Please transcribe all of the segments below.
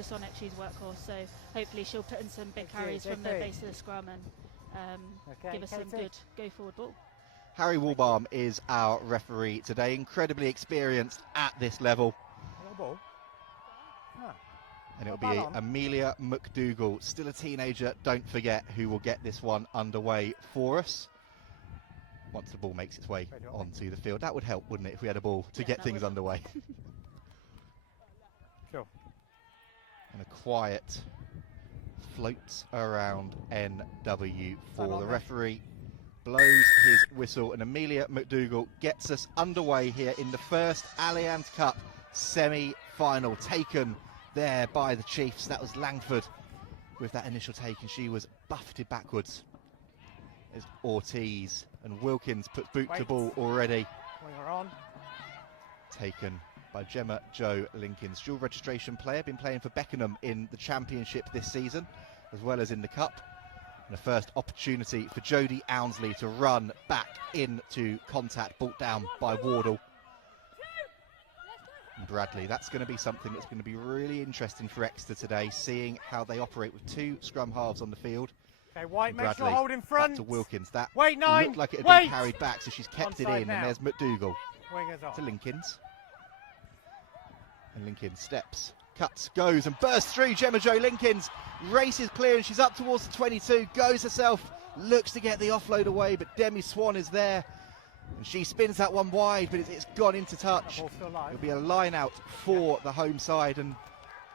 Sonic, she's workhorse, so hopefully she'll put in some big carries from the base of the scrum and give us some good go-forward ball. Harry Walbaum is our referee today, incredibly experienced at this level. And it'll be Amelia McDougall, still a teenager, don't forget, who will get this one underway for us once the ball makes its way onto the field. That would help, wouldn't it, if we had a ball to get things underway. Sure. And a quiet floats around NW for the referee. Blows his whistle, and Amelia McDougall gets us underway here in the first Allianz Cup semi-final, taken there by the Chiefs. That was Langford with that initial take, and she was buffeted backwards as Ortiz and Wilkins puts boot to ball already. Taken by Gemma Jo Linkins, dual registration player, been playing for Beckenham in the Championship this season as well as in the Cup. And a first opportunity for Jodie Ownsley to run back into contact, brought down by Wardle. And Bradley, that's going to be something that's going to be really interesting for Exeter today, seeing how they operate with two scrum halves on the field. Okay, White, make Bradley, sure hold in front. back to Wilkins. That Nine. looked like it had been carried back, so she's kept it in. Now. And there's McDougall Wingers to Linkins. And Linkins steps, cuts, goes and bursts through. Gemma Jo Linkins races clear, and she's up towards the 22, goes herself, looks to get the offload away, but Demi Swan is there. And she spins that one wide, but it's gone into touch. It'll be a line out for the home side. And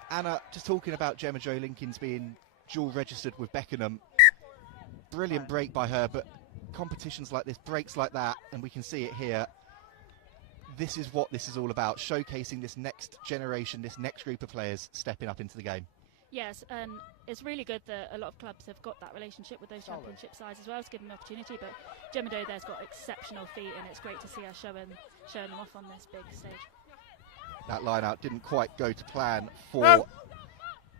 Anna, just talking about Gemma Jo Linkins being dual registered with Beckenham, brilliant break by her, but competitions like this, breaks like that, and we can see it here. This is what this is all about, showcasing this next generation, this next group of players stepping up into the game. Yes, and it's really good that a lot of clubs have got that relationship with those championship sides as well to give them the opportunity, but Gemma Jo there's got exceptional feet, and it's great to see her showing them off on this big stage. That line out didn't quite go to plan for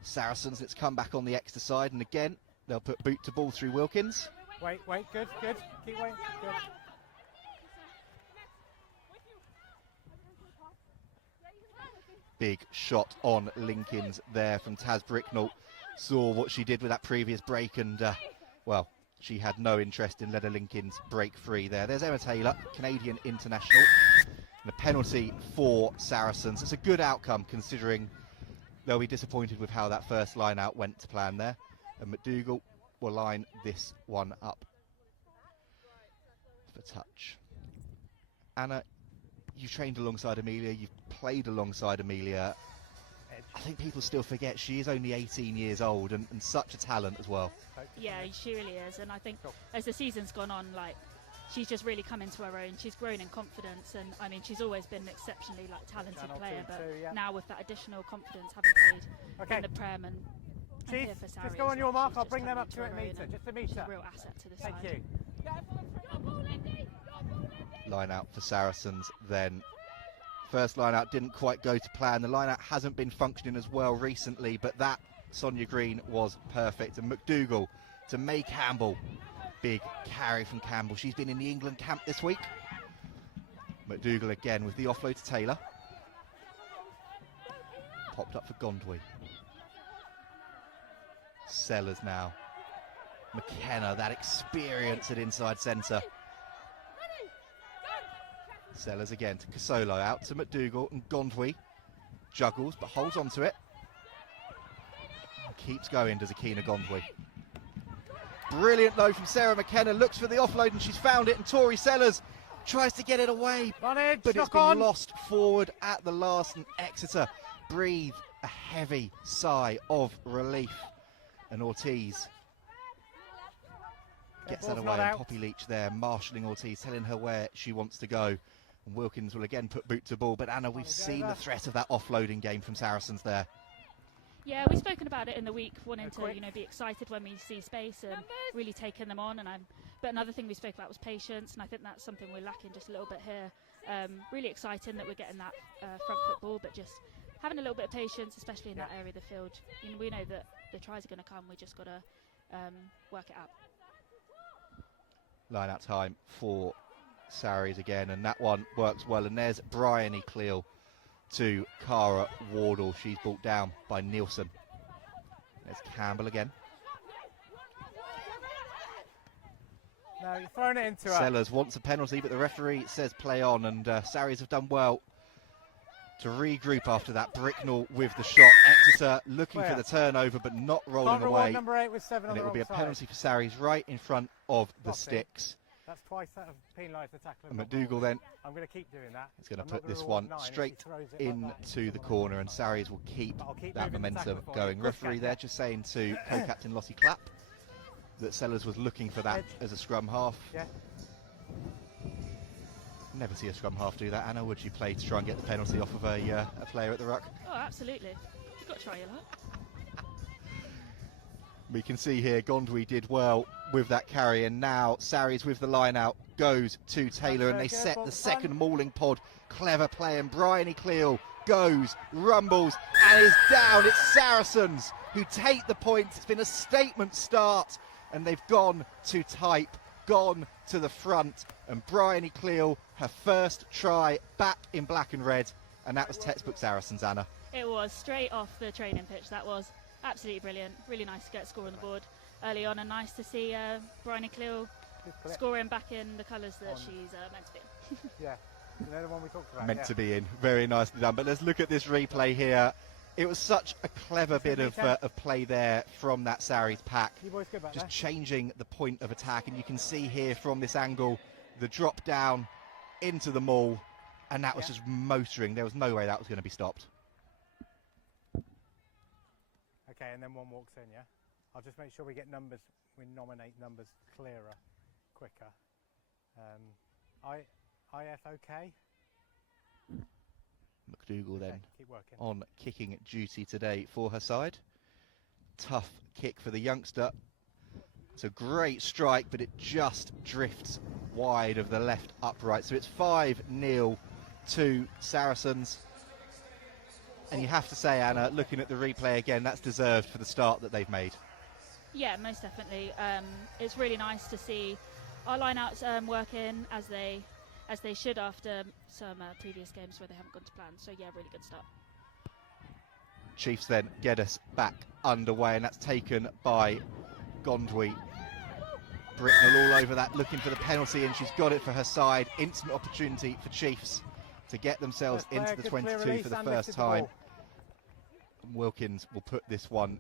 Saracens. It's come back on the Exeter side, and again they'll put boot to ball through Wilkins. Wait, good, keep waiting, good. Big shot on Linkins there from Taz Bricknell. Saw what she did with that previous break, and well, she had no interest in letting Linkins break free there. There's Emma Taylor, Canadian international, and a penalty for Saracens. It's a good outcome considering they'll be disappointed with how that first line out went to plan there. And McDougall will line this one up for touch. Anna, you've trained alongside Amelia, you've played alongside Amelia. I think people still forget she is only 18 years old and such a talent as well. Yeah, she really is, and I think as the season's gone on, she's just really come into her own. She's grown in confidence, and I mean, she's always been an exceptionally talented player, but now with that additional confidence, having played in the Prem and Chief, here for Sarri, just go on your mark, I'll bring them up to it meter, just a meter. She's a real asset to the side. Thank you. Line out for Saracens then. First line out didn't quite go to plan. The line out hasn't been functioning as well recently, but that Sonia Green was perfect. And McDougall to May Campbell. Big carry from Campbell. She's been in the England camp this week. McDougall again with the offload to Taylor. Popped up for Gondwy. Sellers now. McKenna, that experience at inside centre. Sellers again to Casolo, out to McDougall, and Gondwy juggles but holds on to it. And keeps going, does Akina Gondwy. Brilliant though from Sarah McKenna, looks for the offload and she's found it, and Tori Sellers tries to get it away, but it's been lost forward at the last, and Exeter breathe a heavy sigh of relief. And Ortiz gets that away, and Poppy Leach there marshalling Ortiz, telling her where she wants to go. And Wilkins will again put boot to ball, but Anna, we've seen the threat of that offloading game from Saracens there. Yeah, we've spoken about it in the week, wanting to be excited when we see space and really taking them on. But another thing we spoke about was patience, and I think that's something we're lacking just a little bit here. Really exciting that we're getting that front foot ball, but just having a little bit of patience, especially in that area of the field. We know that the tries are going to come, we just got to work it out. Line out time for Sarries again, and that one works well. And there's Bryony Cleal to Cara Wardle. She's brought down by Nielsen. There's Campbell again. No, you're throwing it into her. Sellers wants a penalty, but the referee says play on, and Sarries have done well to regroup after that. Bricknell with the shot. Exeter looking for the turnover, but not rolling away. Number 8 with 7 And on it will be a side. penalty for Sarries right in front of the sticks. That's twice that have penalised the tackler. And McDougall then I'm going to keep doing that. is going to put this one straight into the corner, and Sarries will keep that momentum going. Referee there just saying to co-captain Lottie Clapp that Sellers was looking for that as a scrum half. Yeah. Never see a scrum half do that. Anna, would you play to try and get the penalty off of a player at the ruck? Oh, absolutely. You've got to try your luck. We can see here Gondwy did well with that carry, and now Sarries with the line out goes to Taylor, and they set the second mauling pod. Clever play, and Bryony Cleal goes, rumbles, and is down. It's Saracens who take the points. It's been a statement start, and they've gone to type, gone to the front, and Bryony Cleal, her first try back in black and red, and that was textbook Saracens, Anna. It was straight off the training pitch. That was absolutely brilliant. Really nice to get a score on the board early on, and nice to see Bryony Cleal scoring back in the colours that she's meant to be in. Yeah, you know the one we talked about. Meant to be in. Very nicely done. But let's look at this replay here. It was such a clever bit of play there from that Sarries pack. You boys good back Just there? changing the point of attack, and you can see here from this angle the drop down into the maul, and that was just motoring. There was no way that was going to be stopped. Okay, and then one walks in, yeah? I'll just make sure we get numbers, we nominate numbers clearer, quicker. IF okay? McDougall then keep working. on kicking duty today for her side. Tough kick for the youngster. It's a great strike, but it just drifts wide of the left upright. So it's 5-0 to Saracens. And you have to say, Anna, looking at the replay again, that's deserved for the start that they've made. Yeah, most definitely. It's really nice to see our lineouts working as they should after some previous games where they haven't gone to plan. So yeah, really good start. Chiefs then get us back underway, and that's taken by Gondwy. Bricknell all over that, looking for the penalty, and she's got it for her side. Instant opportunity for Chiefs to get themselves into the 22 for the first time. Wilkins will put this one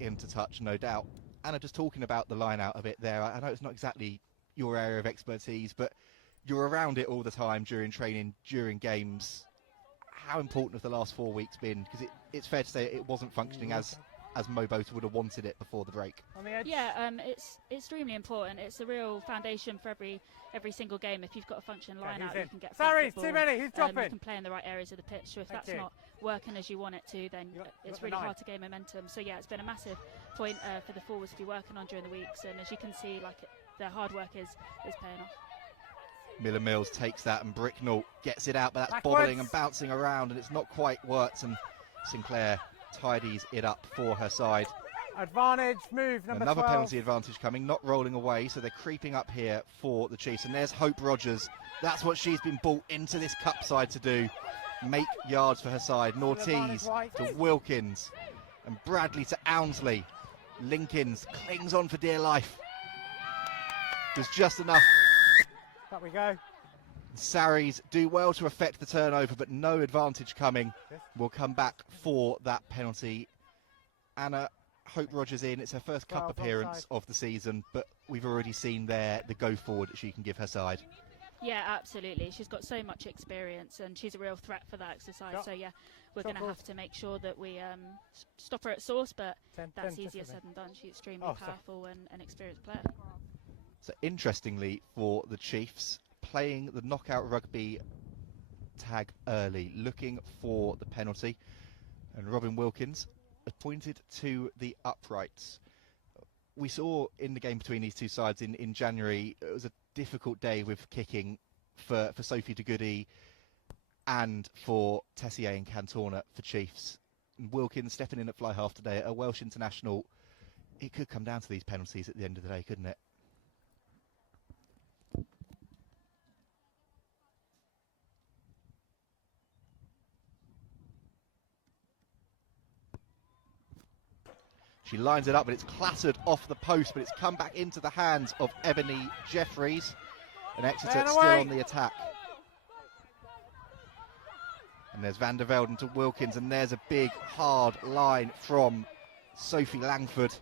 into touch, no doubt. Anna, just talking about the line out a bit there, I know it's not exactly your area of expertise, but you're around it all the time during training, during games. How important have the last 4 weeks been? Because it's fair to say it wasn't functioning as Mo Bota would have wanted it before the break. On the edge. Yeah, it's extremely important. It's a real foundation for every single game. If you've got a functioning line out, you can get Sorry, football, too many. Who's dropping? you can play in the right areas of the pitch. So if that's not working as you want it to, then it's really hard to gain momentum. So yeah, it's been a massive point for the forwards to be working on during the weeks. And as you can see, their hard work is paying off. Miller Mills takes that, and Bricknell gets it out, but that's bobbling and bouncing around, and it's not quite worked, and Sinclair tidies it up for her side. Advantage, move, number Another 12. penalty advantage coming, not rolling away, so they're creeping up here for the Chiefs. And there's Hope Rogers. That's what she's been brought into this cup side to do. Make yards for her side. Nortees to Wilkins, and Bradley to Ownsley. Linkins clings on for dear life. There's just enough. Back we go. Sarries do well to affect the turnover, but no advantage coming. We'll come back for that penalty. Anna, Hope Rogers in. It's her first cup appearance of the season, but we've already seen there the go forward she can give her side. Yeah, absolutely. She's got so much experience, and she's a real threat for that exercise. So yeah, we're going to have to make sure that we stop her at source, but that's easier said than done. She's extremely powerful and experienced player. So interestingly for the Chiefs, playing the knockout rugby tag early, looking for the penalty, and Robin Wilkins pointed to the uprights. We saw in the game between these two sides in January, it was a difficult day with kicking for Sophie de Goody and for Tessier and Cantona for Chiefs. And Wilkins stepping in at fly half today, a Welsh international. It could come down to these penalties at the end of the day, couldn't it? She lines it up, but it's clattered off the post, but it's come back into the hands of Ebony Jeffries. And Exeter still on the attack. And there's Van der Velden to Wilkins, and there's a big, hard line from Sophie Langford.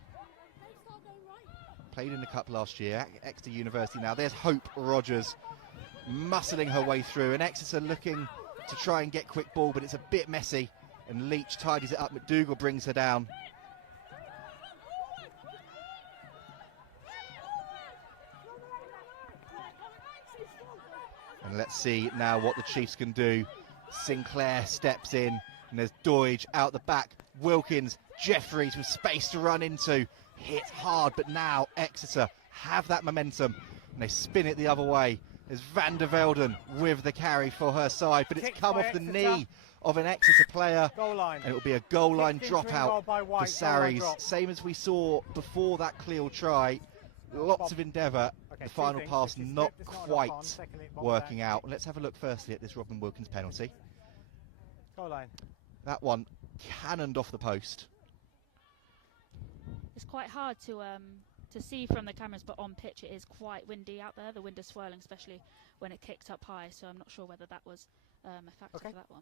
Played in the cup last year at Exeter University now. There's Hope Rogers muscling her way through, and Exeter looking to try and get quick ball, but it's a bit messy. And Leach tidies it up. McDougall brings her down. And let's see now what the Chiefs can do. Sinclair steps in, and there's Doidge out the back. Wilkins, Jeffries with space to run into. Hits hard, but now Exeter have that momentum, and they spin it the other way. There's Van der Velden with the carry for her side, but it's come off the knee of an Exeter player, and it will be a goal line dropout for Sarries. Same as we saw before that Cleo try. Lots of endeavour. The final pass not quite working out. Let's have a look firstly at this Robin Wilkins penalty. Goal line. That one cannoned off the post. It's quite hard to see from the cameras, but on pitch it is quite windy out there. The wind is swirling, especially when it kicked up high, so I'm not sure whether that was a factor for that one.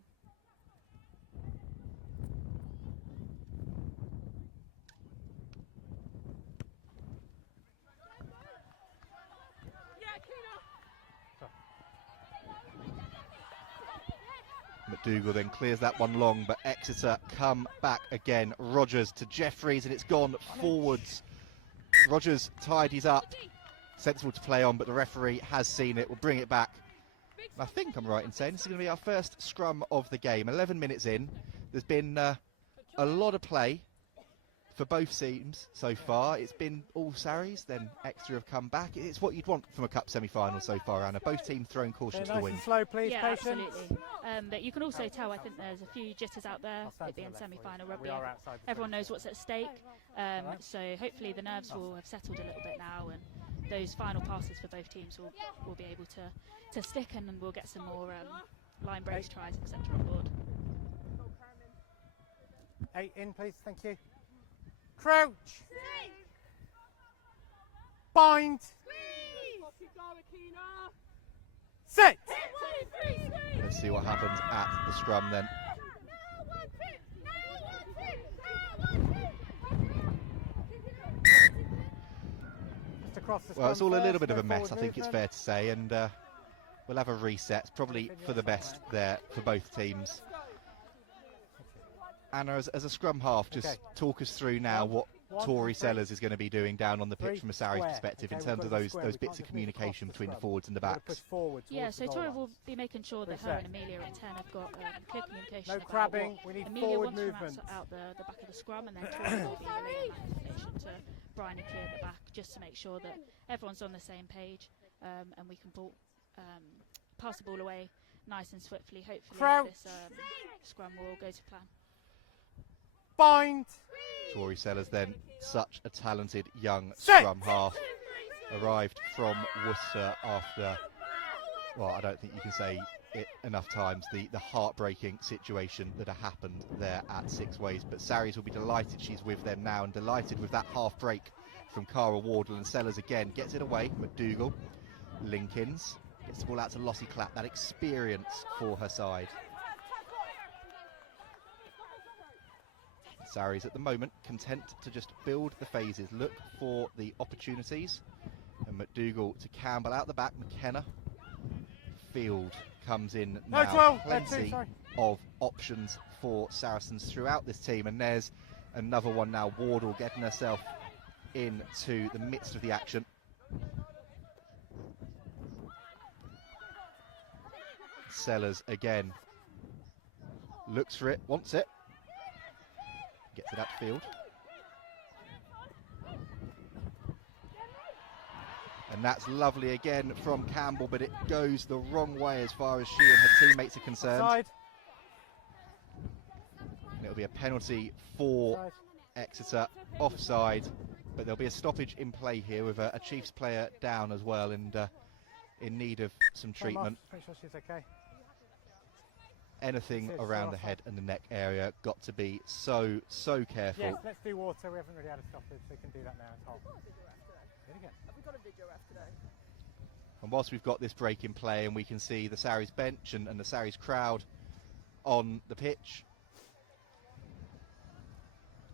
McDougall then clears that one long, but Exeter come back again. Rogers to Jeffries, and it's gone forwards. Rogers tidies up. Sensible to play on, but the referee has seen it. We'll bring it back. I think I'm right in saying this is going to be our first scrum of the game. 11 minutes in. There's been a lot of play for both teams so far. It's been all Sarries, then Exeter have come back. It's what you'd want from a cup semi-final so far, Anna. Both teams throwing caution to the wind. Nice and slow, please, yeah, patience. absolutely. But you can also tell, I think there's a few jitters out there, it being semi-final rugby. Everyone knows what's at stake, so hopefully the nerves will have settled a little bit now, and those final passes for both teams will be able to stick, and then we'll get some more line breaks, tries, etc. on board. 8 in, please, thank you. Crouch. Bind. Sit. Let's see what happens at the scrum then. Just across the Well, it's all a little first, bit of a no mess, I forward think it's fair to say, and we'll have a reset, probably for the best there for both teams. Anna, as a scrum half, just talk us through now what Tori Sellers is going to be doing down on the pitch from a Sarries perspective in terms of those bits of communication between the forwards and the backs. Yeah, so Tori will be making sure that her and Amelia in 10 have got clear communication about crabbing, what we need Amelia forward wants from movement. out the back of the scrum, and then Tori will be relaying that information to Brian and Claire at the back, just to make sure that everyone's on the same page, and we can pass the ball away nice and swiftly. Hopefully this scrum will go to plan. Bind. Tori Sellers then, such a talented young scrum half, arrived from Worcester after, well, I don't think you can say it enough times, the heartbreaking situation that happened there at Six Ways. But Sarries will be delighted she's with them now, and delighted with that half break from Cara Wardle. And Sellers again gets it away. McDougall, Linkins gets the ball out to Lossie Clapp. That experience for her side. Sarries at the moment content to just build the phases, look for the opportunities. And McDougall to Campbell out the back. McKenna. Field comes in now. Plenty of options for Saracens throughout this team, and there's another one now. Wardle getting herself into the midst of the action. Sellers again looks for it, wants it, gets it upfield. And that's lovely again from Campbell, but it goes the wrong way as far as she and her teammates are concerned. Offside. And it'll be a penalty for Exeter, offside, but there'll be a stoppage in play here with a Chiefs player down as well, and in need of some treatment. Make sure she's okay. anything around the head and the neck area. Got to be so careful. Yes, let's do water. We haven't really had a stoppage, so we can do that now. It's hot. Have we got a video ref today? And whilst we've got this break in play and we can see the Sarries bench and the Sarries crowd on the pitch,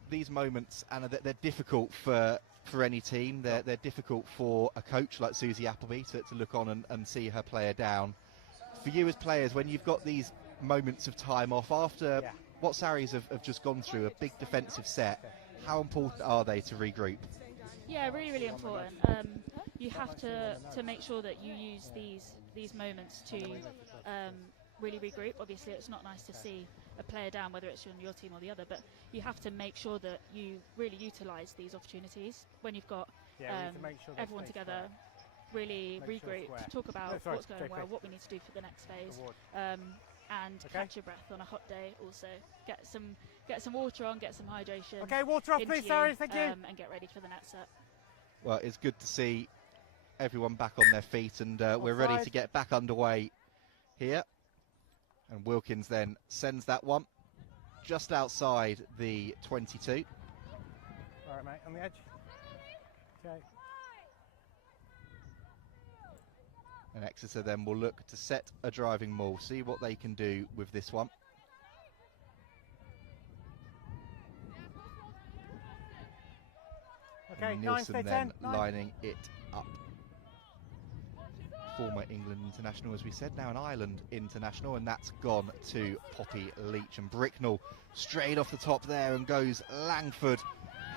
these moments, Anna, they're difficult for any team. They're difficult for a coach like Susie Appleby to look on and see her player down. For you as players, when you've got these moments of time off after what Sarries have just gone through, a big defensive set, how important are they to regroup? Yeah, really important. You have to make sure that you use these moments to really regroup. Obviously, it's not nice to see a player down, whether it's on your team or the other, but you have to make sure that you really utilise these opportunities when you've got everyone together, really regroup, talk about what's going well, what we need to do for the next phase, and catch your breath on a hot day. Also, get some water on, get some hydration. Okay, water off, please, sorry, thank you. And get ready for the next set. Well, it's good to see everyone back on their feet, and we're ready to get back underway here. And Wilkins then sends that one just outside the 22. All right, mate, on the edge. Okay. And Exeter then will look to set a driving maul, see what they can do with this one. Okay, and Nielsen 9, then 10, lining it up. Former England international, as we said, now an Ireland international, and that's gone to Poppy Leach. And Bricknell straight off the top there, and goes Langford,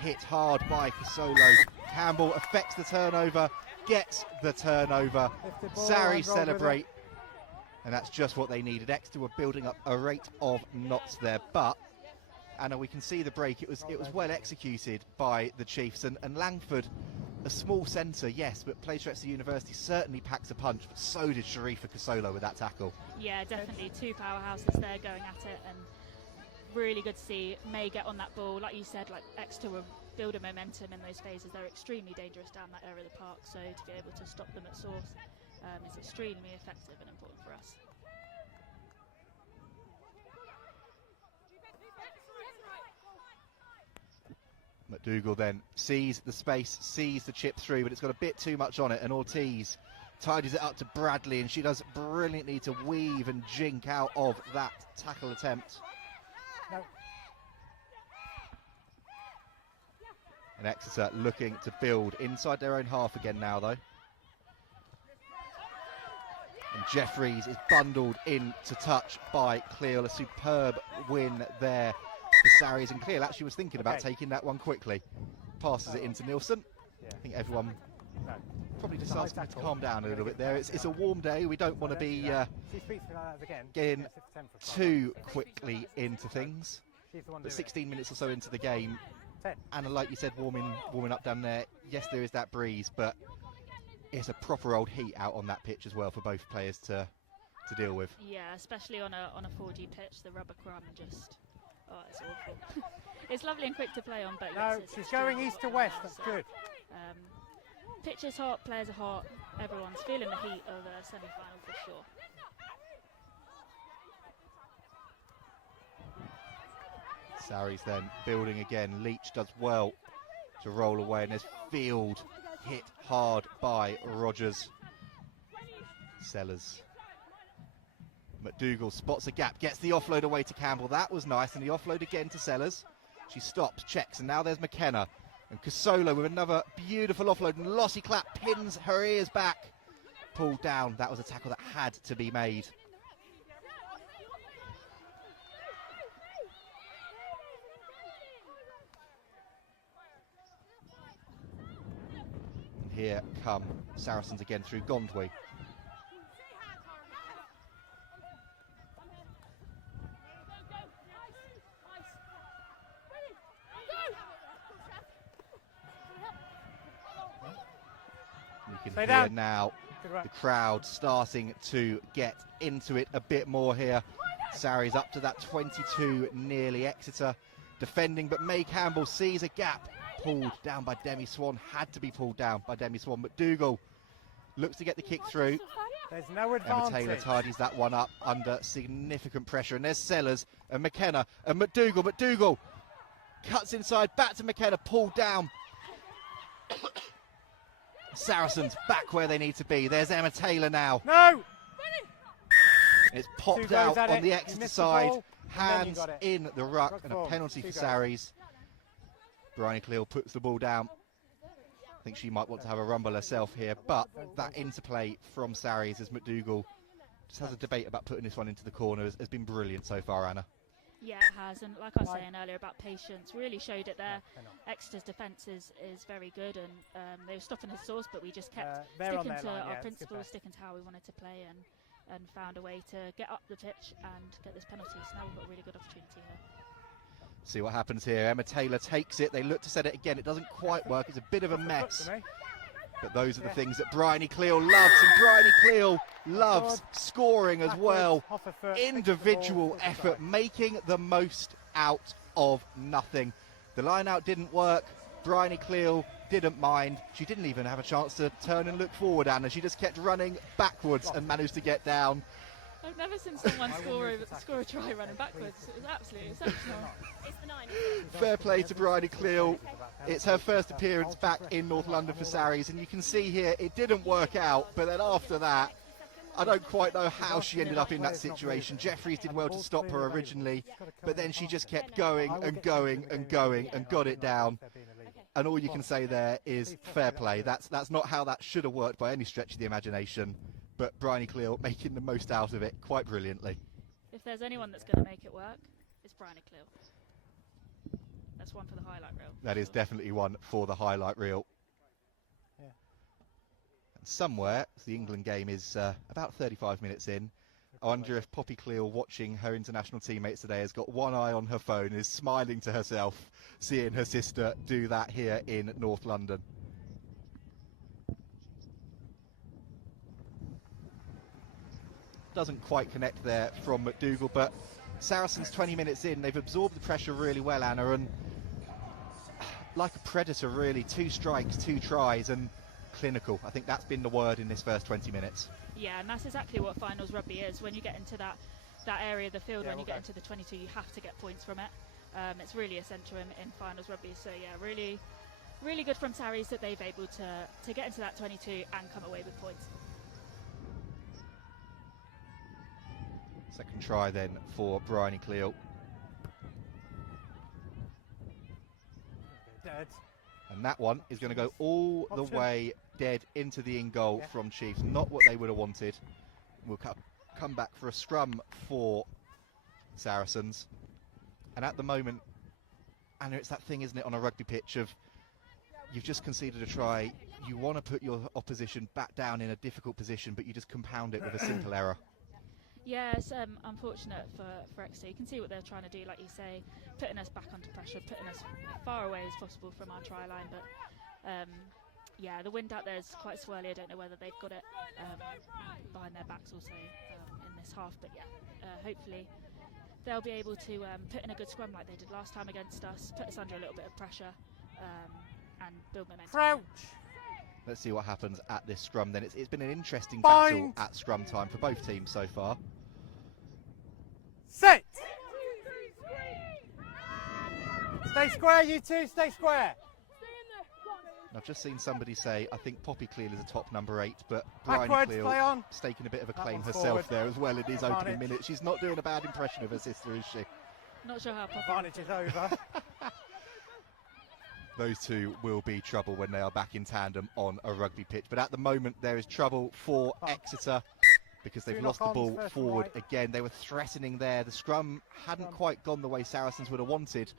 hit hard by Casolo. Campbell affects the turnover, gets the turnover. Sarries celebrate, and that's just what they needed. Exeter were building up a rate of knots there, but Anna, we can see the break. It was well executed by the Chiefs, and Langford, a small centre, yes, but plays for Exeter University, certainly packs a punch, but so did Sharifa Casolo with that tackle. Yeah, definitely. Two powerhouses there going at it, and really good to see May get on that ball. Like you said, like Exeter will build a momentum in those phases. They're extremely dangerous down that area of the park, so to be able to stop them at source is extremely effective and important for us. McDougall then sees the space, sees the chip through, but it's got a bit too much on it, and Ortiz tidies it up to Bradley, and she does brilliantly to weave and jink out of that tackle attempt. No. And Exeter looking to build inside their own half again now, though. And Jeffries is bundled into touch by Cleal. A superb win there for Sarries, and Cleal actually was thinking about taking that one quickly. Passes it into Nielsen. I think everyone probably just asked him to calm down a little bit there. It's a warm day. We don't want to be getting too quickly into things. But 16 minutes or so into the game, Anna, like you said, warming up down there. Yes, there is that breeze, but it's a proper old heat out on that pitch as well for both players to deal with. Yeah, especially on a 4G pitch, the rubber crumb just... Oh, it's awful. It's lovely and quick to play on, but no, yes, she's going east to west. That's good. Pitch is hot, players are hot. Everyone's feeling the heat of a semi-final for sure. Sarries then building again. Leach does well to roll away, and there's Field hit hard by Rogers. Sellers. McDougall spots a gap, gets the offload away to Campbell. That was nice, and the offload again to Sellers. She stops, checks, and now there's McKenna. And Casolo with another beautiful offload, and Lossie Clapp pins her ears back. Pulled down. That was a tackle that had to be made. And here come Saracens again through Gondwy. You can hear now the crowd starting to get into it a bit more here. Sarries up to that 22 nearly. Exeter defending, but May Campbell sees a gap. Pulled down by Demi Swan, had to be pulled down by Demi Swan. McDougall looks to get the kick through. There's no Emma advantage. Taylor tidies that one up under significant pressure. And there's Sellers and McKenna and McDougall. McDougall cuts inside, back to McKenna, pulled down. Saracens back where they need to be. There's Emma Taylor now. No! It's popped out on the Exeter side. Hands got it. in the ruck and a penalty for Sarries. Bryony Cleal puts the ball down. I think she might want to have a rumble herself here, but that interplay from Sarries as McDougall just has a debate about putting this one into the corner has been brilliant so far, Anna. Yeah, it has, and like I was saying earlier about patience, really showed it there. Exeter's defence is very good, and they were stopping his source, but we just kept sticking to our principles, sticking to how we wanted to play, and found a way to get up the pitch and get this penalty. So now we've got a really good opportunity here. See what happens here. Emma Taylor takes it. They look to set it again. It doesn't quite work. It's a bit of a mess. But those are the things that Bryony Cleal loves. And Bryony Cleal loves scoring as well. Individual effort, making the most out of nothing. The line out didn't work. Bryony Cleal didn't mind. She didn't even have a chance to turn and look forward, Anna. She just kept running backwards and managed to get down. I've never seen someone score a try running backwards. It was absolutely exceptional. Fair play to Bryony Cleal. It's her first appearance back in North London for Sarries, and you can see here it didn't work out, but then after that, I don't quite know how she ended up in that situation. Jeffries did well to stop her originally, but then she just kept going and going and going and got it down. And all you can say there is fair play. That's not how that should have worked by any stretch of the imagination. But Bryony Cleal making the most out of it quite brilliantly. If there's anyone that's going to make it work, it's Bryony Cleal. That's one for the highlight reel. That is definitely one for the highlight reel. Yeah. And somewhere, the England game is about 35 minutes in. I wonder if Poppy Cleal, watching her international teammates today, has got one eye on her phone and is smiling to herself, seeing her sister do that here in North London. Doesn't quite connect there from McDougall, but Saracens 20 minutes in, they've absorbed the pressure really well, Anna, and like a predator really, 2 strikes, 2 tries, and clinical. I think that's been the word in this first 20 minutes. Yeah, and that's exactly what finals rugby is. When you get into that area of the field, when you get into the 22, you have to get points from it. It's really essential in finals rugby. So yeah, really, really good from Sarries that they've able to get into that 22 and come away with points. Second try then for Bryony Cleal. Dead. And that one is going to go all the way dead into the in goal from Chiefs. Not what they would have wanted. We'll come back for a scrum for Saracens. And at the moment, Anna, it's that thing, isn't it, on a rugby pitch of you've just conceded a try. You want to put your opposition back down in a difficult position, but you just compound it with a simple error. Yeah, it's unfortunate for Exeter. You can see what they're trying to do, like you say, putting us back under pressure, putting us far away as possible from our try line. But yeah, the wind out there is quite swirly. I don't know whether they've got it behind their backs also in this half. But yeah, hopefully they'll be able to put in a good scrum like they did last time against us, put us under a little bit of pressure and build momentum. Crouch! Let's see what happens at this scrum then. It's been an interesting battle at scrum time for both teams so far. Sit! Stay square, you two, stay square. I've just seen somebody say, I think Poppy Cleal is a top number 8, but Bryony Cleal is taking a bit of a claim herself there as well in his opening minute. She's not doing a bad impression of her sister, is she? Not sure how Poppy. Advantage is over. Those two will be trouble when they are back in tandem on a rugby pitch. But at the moment, there is trouble for Exeter because they've lost the ball forward again. They were threatening there. The scrum hadn't quite gone the way Saracens would have wanted.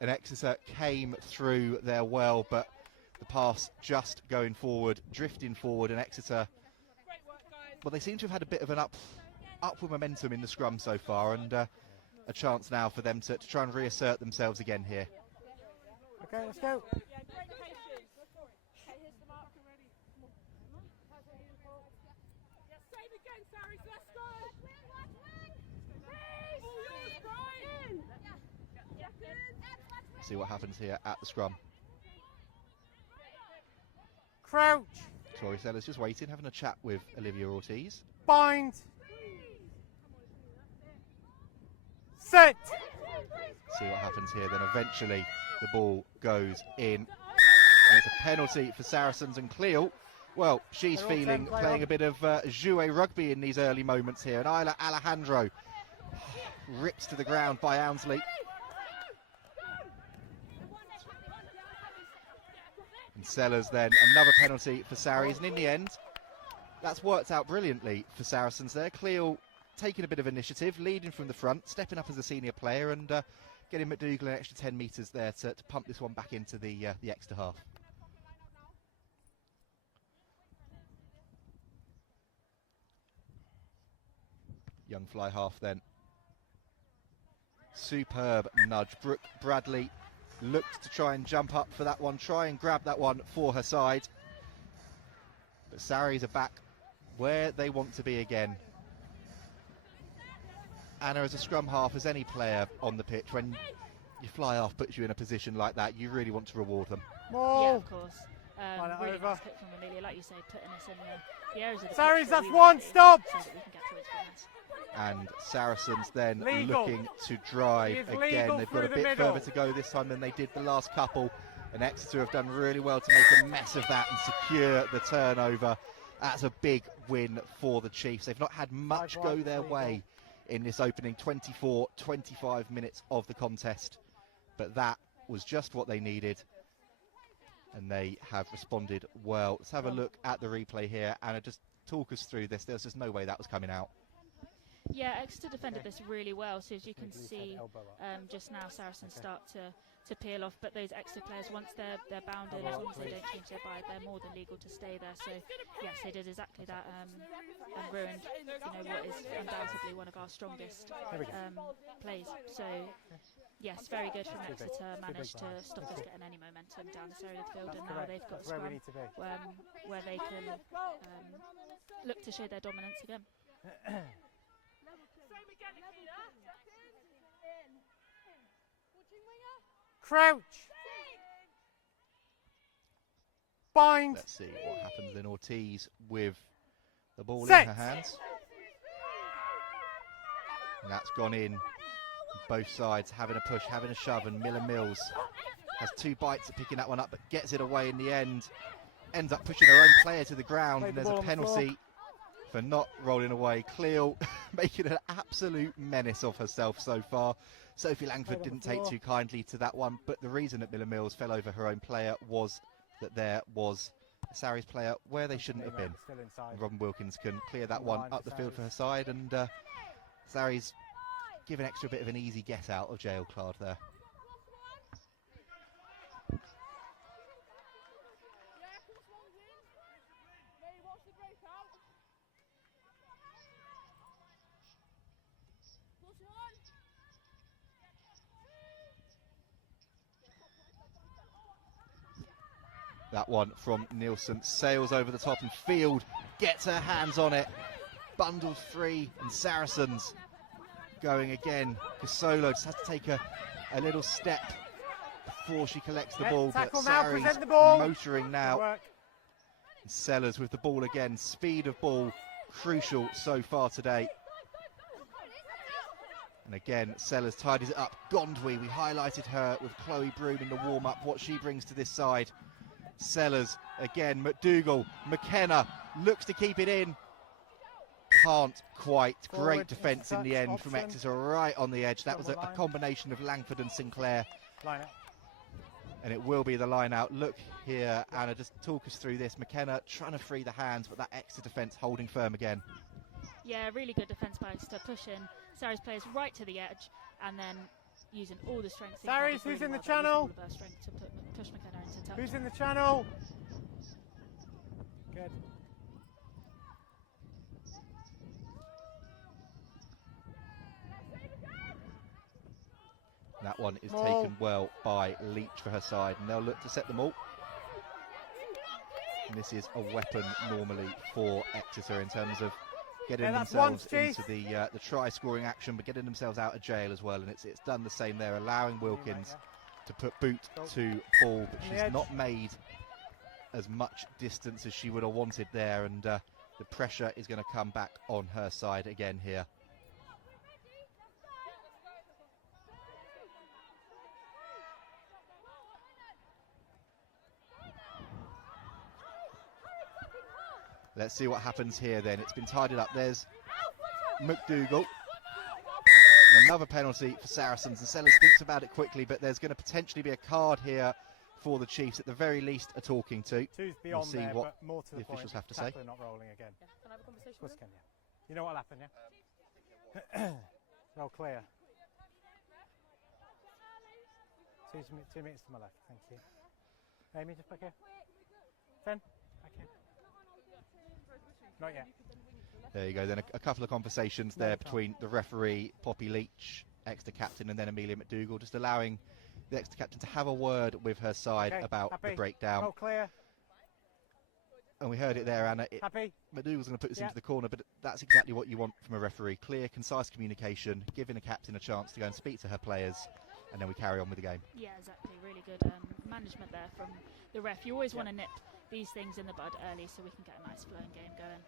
And Exeter came through there well, but the pass just going forward, drifting forward, and Exeter, well, they seem to have had a bit of an upward momentum in the scrum so far, and a chance now for them to try and reassert themselves again here. Okay, let's go. See what happens here at the scrum. Crouch. Tori Sellers just waiting, having a chat with Olivia Ortiz. Bind. Set. See what happens here. Then eventually the ball goes in. There's a penalty for Saracens, and Cleo, well, she's feeling playing a bit of jouet rugby in these early moments here. And Isla Alejandro rips to the ground by Ownsley. And Sellers then, another penalty for Saris. And in the end, that's worked out brilliantly for Saracens there. Cleo taking a bit of initiative, leading from the front, stepping up as a senior player, and getting McDougall an extra 10 metres there to pump this one back into the Exeter half. Young fly half then. Superb nudge. Brooke Bradley looked to try and jump up for that one, try and grab that one for her side. But Saris are back where they want to be again. Anna, as a scrum half, as any player on the pitch, when your fly half puts you in a position like that, you really want to reward them. Yeah, of course. Really nice hit from Amelia, like you say, putting us in the areas of the Saris, pitch that's we one, stop! So that we can get towards winners. And Saracens then Legal. looking to drive again. They've got a bit further to go this time than they did the last couple. And Exeter have done really well to make a mess of that and secure the turnover. That's a big win for the Chiefs. They've not had much go their way in this opening 24-25 minutes of the contest. But that was just what they needed. And they have responded well. Let's have a look at the replay here. Anna, just talk us through this. There's just no way that was coming out. Yeah, Exeter defended this really well. So as you can see, just now Saracens start to peel off. But those Exeter players, once they're bounded, as long as they don't change their bide, they're more than legal to stay there. So yes, they did exactly that and ruined, what is undoubtedly one of our strongest plays. So yes, very good from Exeter. Managed to stop us getting any momentum down this area of the field, and now they've got a scrum where they can look to show their dominance again. Crouch. Bind. Let's see what happens then. Ortiz with the ball Set. in her hands. And that's gone in. Both sides having a push, having a shove, and Miller Mills has two bites at picking that one up, but gets it away in the end. Ends up pushing her own player to the ground, and there's a penalty for not rolling away. Cleo making an absolute menace of herself so far. Sophie Langford didn't take too kindly to that one, but the reason that Miller Mills fell over her own player was that there was a Saris player where they shouldn't have been. Robin Wilkins can clear that one up the field for her side, and Saris give an extra bit of an easy get out of jail card there. That one from Nielsen sails over the top, and Field gets her hands on it. Bundles free, and Saracens going again. Casolo just has to take a little step before she collects the ball, but Saris motoring now. And Sellers with the ball again. Speed of ball crucial so far today. And again, Sellers tidies it up. Gondwy, we highlighted her with Chloe Broom in the warm-up, what she brings to this side. Sellers again, McDougall, McKenna looks to keep it in. Can't quite. Great defence in the end from Exeter right on the edge. That was a combination of Langford and Sinclair. And it will be the line out. Look here, Anna, just talk us through this. McKenna trying to free the hands, but that Exeter defence holding firm again. Yeah, really good defence by Exeter, pushing Saris players right to the edge and then using all the strength. Saris, who's in the channel? To push McKenna into touch. Who's in the channel? Good. That one is taken well by Leach for her side, and they'll look to set them all. And this is a weapon normally for Exeter in terms of getting themselves into the try-scoring action, but getting themselves out of jail as well. And it's done the same there, allowing Wilkins to put boot to ball, but she's not made as much distance as she would have wanted there, and the pressure is going to come back on her side again here. Let's see what happens here then. It's been tidied up. There's McDougall. Another penalty for Saracens, and Sellers thinks about it quickly, but there's going to potentially be a card here for the Chiefs, at the very least a talking to. Two's beyond we'll see there, what but more to the officials point, have to say. tackler not rolling again. Yeah. Can I have a conversation Of course with him? can, yeah. You know what'll happen, yeah? Roll clear. 2 minutes to my left, thank you. Amy, just back here. 10, back here. Not yet. There you go, then a couple of conversations there between the referee, Poppy Leach, Exeter captain, and then Amelia McDougall, just allowing the Exeter captain to have a word with her side about the breakdown. Roll clear. And we heard it there, Anna. Happy? McDougall's going to put this into the corner, but that's exactly what you want from a referee. Clear, concise communication, giving a captain a chance to go and speak to her players, and then we carry on with the game. Yeah, exactly. Really good management there from the ref. You always want to nip these things in the bud early so we can get a nice flowing game going.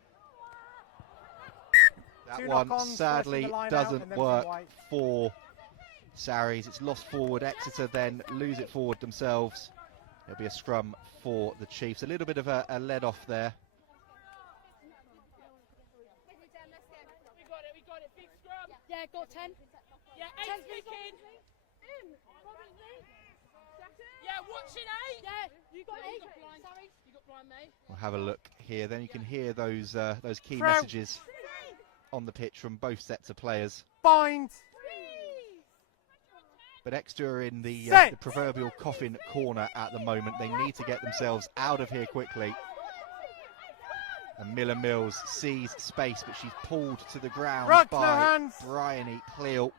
That one sadly doesn't work for Sarries. It's lost forward. Exeter then lose it forward themselves. It'll be a scrum for the Chiefs. A little bit of a let off there. We got it, big scrum. Yeah, got 10. Yeah, 8 speaking. Yeah, watching 8. Yeah, you got 8. Sorry, you got blind, mate. We'll have a look here. Then you can hear those key messages on the pitch from both sets of players. Bind. But Exeter are in the proverbial coffin corner at the moment. They need to get themselves out of here quickly. And Miller Mills sees space, but she's pulled to the ground by Bryony Cleal.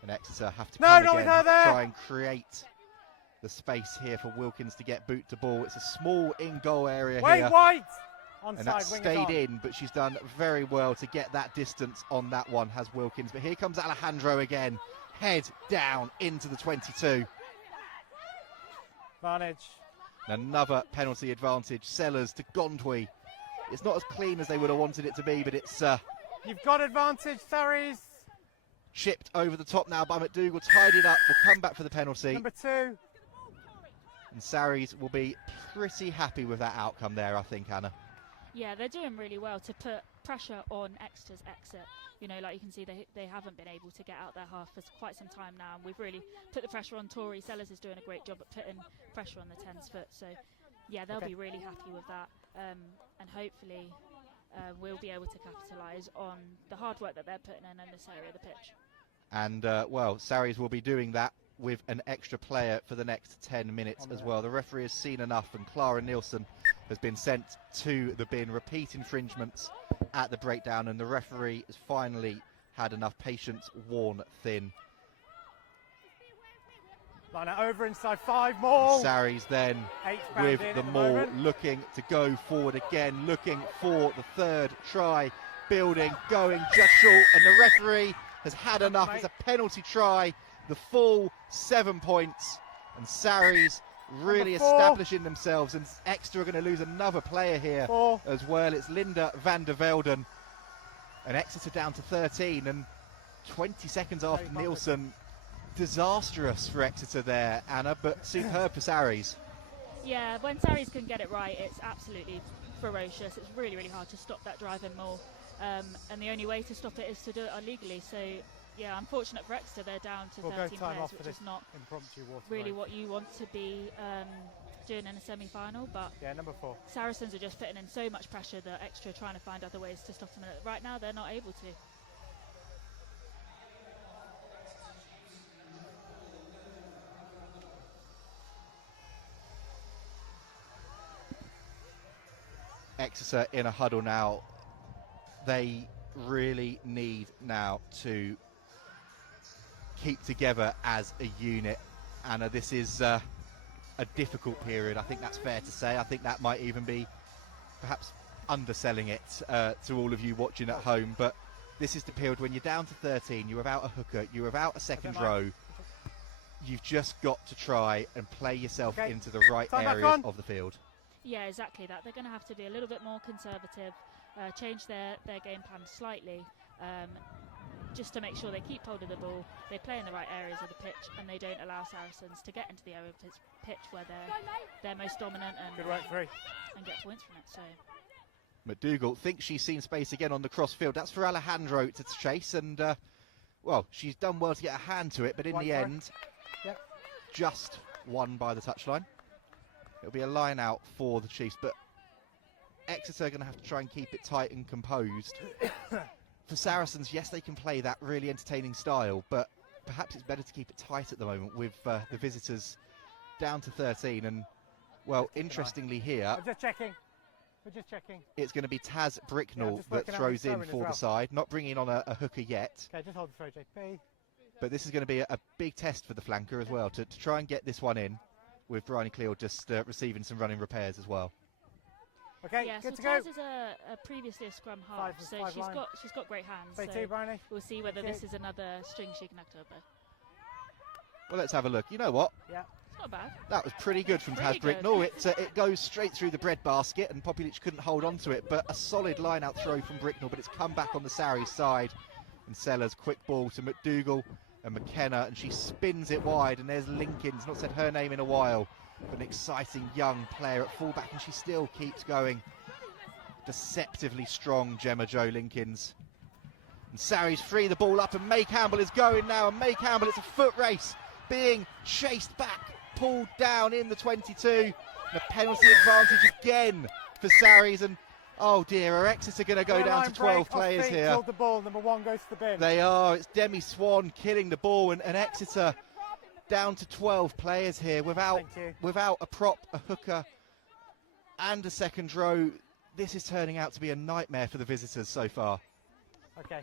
And Exeter have to come again, try and create the space here for Wilkins to get boot to ball. It's a small in-goal area here. And that's stayed in, but she's done very well to get that distance on that one, has Wilkins. But here comes Alejandro again, head down into the 22. Advantage. Another penalty advantage. Sellers to Gondwy. It's not as clean as they would have wanted it to be, but it's you've got advantage, Sarries. Chipped over the top now by McDougall, tidied up, will come back for the penalty. Number 2. And Sarries will be pretty happy with that outcome there, I think, Anna. Yeah, they're doing really well to put pressure on Exeter's exit. You know, like you can see, they haven't been able to get out their half for quite some time now, and we've really put the pressure on Tori. Sellers is doing a great job at putting pressure on the 10's foot, so yeah, they'll be really happy with that, and hopefully we'll be able to capitalise on the hard work that they're putting in this area of the pitch. And well, Sarries will be doing that with an extra player for the next 10 minutes as well. The referee has seen enough, and Clara Nielsen has been sent to the bin. Repeat infringements at the breakdown, and the referee has finally had enough. Patience worn thin. Line it over inside 5 more. Sarries then with the maul, looking to go forward again, looking for the third try, building, going just short, and the referee has had enough. It's a penalty try, the full 7 points, and Sarries really establishing themselves, and Exeter are going to lose another player here as well. It's Linda van der Velden, and Exeter down to 13, and 20 seconds after Nielsen. Disastrous for Exeter there, Anna, but superb for Sarries. Yeah, when Sarries can get it right, it's absolutely ferocious. It's really, really hard to stop that driving maul, and the only way to stop it is to do it illegally. So yeah, unfortunate for Exeter, they're down to 13 players, which is not really what you want to be doing in a semi-final. But yeah, number 4. Saracens are just putting in so much pressure that Exeter are trying to find other ways to stop them. Right now, they're not able to. Exeter in a huddle now. They really need now to keep together as a unit. Anna, this is a difficult period. I think that's fair to say. I think that might even be perhaps underselling it to all of you watching at home. But this is the period when you're down to 13, you're without a hooker, you're without a second row. you've just got to try and play yourself into the right Time back areas on. of the field. Yeah, exactly that. They're going to have to be a little bit more conservative, change their game plan slightly, just to make sure they keep hold of the ball, they play in the right areas of the pitch, and they don't allow Saracens to get into the area of the pitch where they're most dominant and, Good work, and get points from it. So McDougall thinks she's seen space again on the cross field. That's for Alejandro to chase, and well, she's done well to get a hand to it, but in the end, just won by the touchline. It'll be a line out for the Chiefs, but Exeter are going to have to try and keep it tight and composed. For Saracens, yes, they can play that really entertaining style, but perhaps it's better to keep it tight at the moment with the visitors down to 13. And, well, interestingly here, We're just checking. it's going to be Taz Bricknell that throws in for the side, not bringing on a hooker yet. Okay, just hold the throw, JP. But this is going to be a big test for the flanker as well, to try and get this one in, with Bryony Cleal just receiving some running repairs as well. Okay, yeah, good so to Taz go. is previously a scrum half, so she's got great hands. Play So two, Bryony. we'll see whether this is another string she can add to her bow. Well, let's have a look. You know what? Yeah. It's not bad. That was pretty good from Taz Pretty good. Bricknell. It goes straight through the bread basket, and Populic couldn't hold on to it, but a solid line-out throw from Bricknell, but it's come back on the Sarries side. And Sellers, quick ball to McDougall and McKenna, and she spins it wide, and there's Linkins, not said her name in a while, but an exciting young player at fullback, and she still keeps going. Deceptively strong Gemma Jo Linkins. And Sarries free the ball up, and May Campbell is going now, and May Campbell, it's a foot race, being chased back, pulled down in the 22. And a penalty advantage again for Sarries, and oh dear, are Exeter going to go down to 12 players here? Killed the ball, number 1 goes to the bin. They are, it's Demi Swan killing the ball, and Exeter down to 12 players here without a prop, a hooker, and a second row. This is turning out to be a nightmare for the visitors so far. Okay,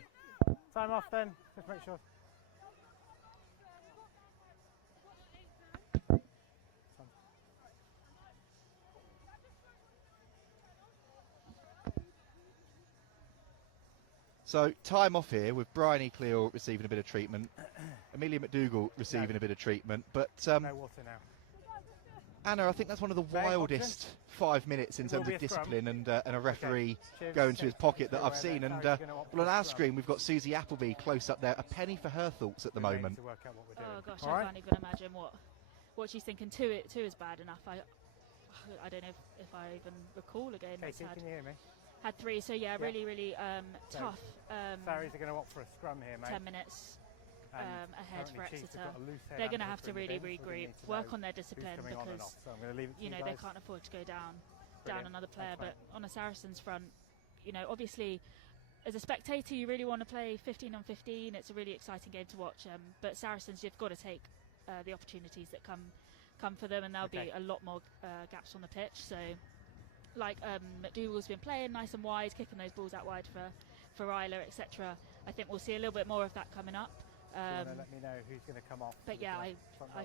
time off then, just make sure. So time off here with Bryony Cleal receiving a bit of treatment, Amelia McDougall receiving a bit of treatment, but No water now. Anna, I think that's one of the wildest 5 minutes in terms of discipline and a referee going to his pocket that I've seen. And well, on our screen we've got Susie Appleby close up there. A penny for her thoughts at the moment. Oh gosh, I can't even imagine what she's thinking. Two is bad enough. I don't know if I even recall a game that's Katie, can you hear me? had 3. So yeah, really tough. Sarries are going to opt for a scrum here, mate. 10 minutes. Ahead for Exeter. They're going to have to really regroup, work on their discipline, because you know they can't afford to go down another player. But on a Saracens front, you know, obviously as a spectator you really want to play 15 on 15. It's a really exciting game to watch. But Saracens, you've got to take the opportunities that come for them, and there'll be a lot more gaps on the pitch. So like McDougall's been playing nice and wide, kicking those balls out wide for Isla, etc. I think we'll see a little bit more of that coming up. Let me know who's going to come off. But yeah, I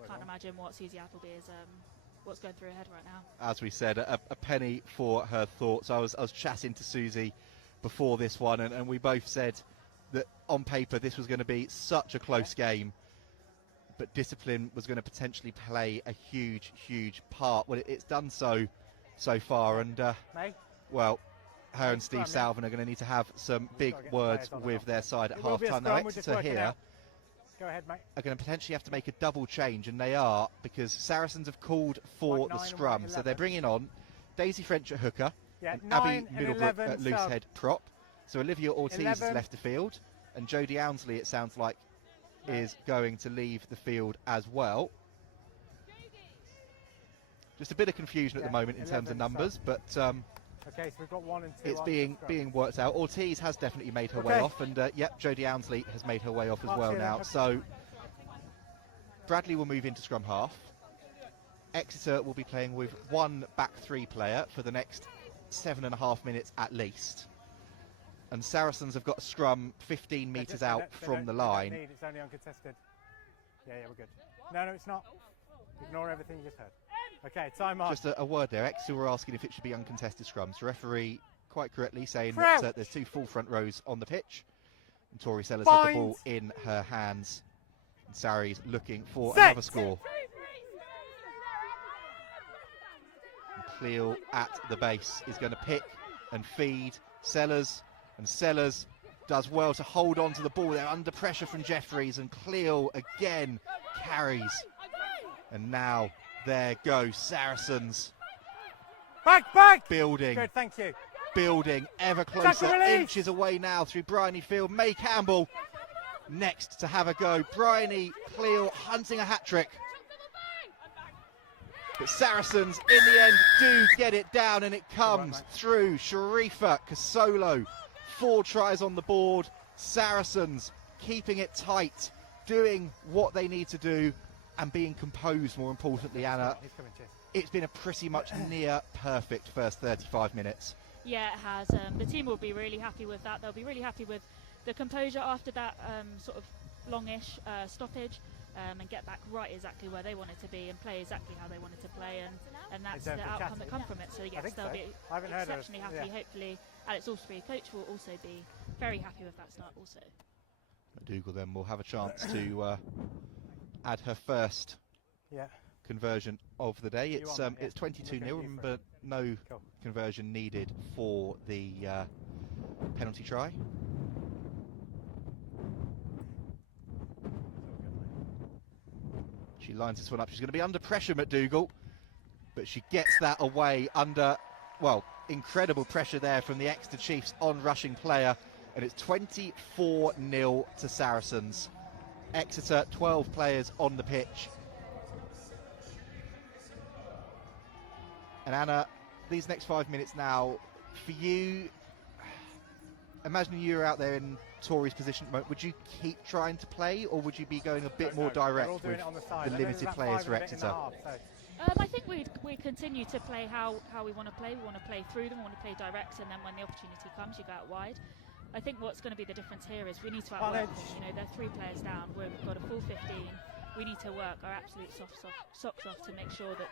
can't imagine what Susie Appleby is, what's going through her head right now. As we said, a penny for her thoughts. I was chatting to Susie before this one, and we both said that on paper this was going to be such a close game, but discipline was going to potentially play a huge part. Well, it's done so far, and well, her and Steve Salvin are going to need to have some big words with their side at half time. Now Exeter here Go ahead, mate. are going to potentially have to make a double change, and they are, because Saracens have called for the scrum. So they're bringing on Daisy French at hooker, and Abby Middlebrook at loosehead prop. So Olivia Ortiz is left the field, and Jodie Ownsley, it sounds like, is going to leave the field as well. Just a bit of confusion at the moment in terms of numbers, but okay, so we've got 1 and 2. it's being worked out. Ortiz has definitely made her way off, and Jodie Ownsley has made her way off as well now. So Bradley will move into scrum half. Exeter will be playing with 1 back 3 player for the next 7.5 minutes at least. And Saracens have got a scrum 15 metres out from the line. It's only uncontested. Yeah, we're good. No, it's not. Ignore everything you just heard. Okay, time on. Just a word there. Exeter were asking if it should be uncontested scrums. The referee quite correctly saying that there's 2 full front rows on the pitch. And Tori Sellers has the ball in her hands. Sarries looking for another score. Cleo at the base is going to pick and feed Sellers, and Sellers does well to hold on to the ball. They're under pressure from Jeffries, and Cleo again carries. And now there go Saracens. Back! Building. Good, thank you. Building ever closer, inches away now through Bryony Field. May Campbell next to have a go. Bryony, Cleo hunting a hat-trick. But Saracens, in the end, do get it down, and it comes through Sharifa Kasolo. 4 tries on the board. Saracens keeping it tight, doing what they need to do, and being composed, more importantly, Anna. It's been a pretty much near perfect first 35 minutes. Yeah, it has. The team will be really happy with that. They'll be really happy with the composure after that sort of longish stoppage. And get back right exactly where they wanted to be and play exactly how they wanted to play, and that's the outcome that come from it. So yes, they'll be exceptionally happy. Hopefully Alex Alsbury, coach, will also be very happy with that start also. Dougal then will have a chance to add her first conversion of the day. It's 22-0, but no conversion needed for the penalty try. She lines this one up. She's going to be under pressure, McDougall, but she gets that away under, well, incredible pressure there from the Exeter Chiefs on rushing player, and it's 24-0 to Saracens. Exeter, 12 players on the pitch. And Anna, these next 5 minutes now, for you, imagine you were out there in Tori's position, would you keep trying to play, or would you be going a bit more direct with the limited players for Exeter? I think we continue to play how we want to play. We want to play through them, we want to play direct, and then when the opportunity comes, you go out wide. I think what's going to be the difference here is we need to outwork them. You know, they're 3 players down. We've got a full 15. We need to work our absolute socks off to make sure that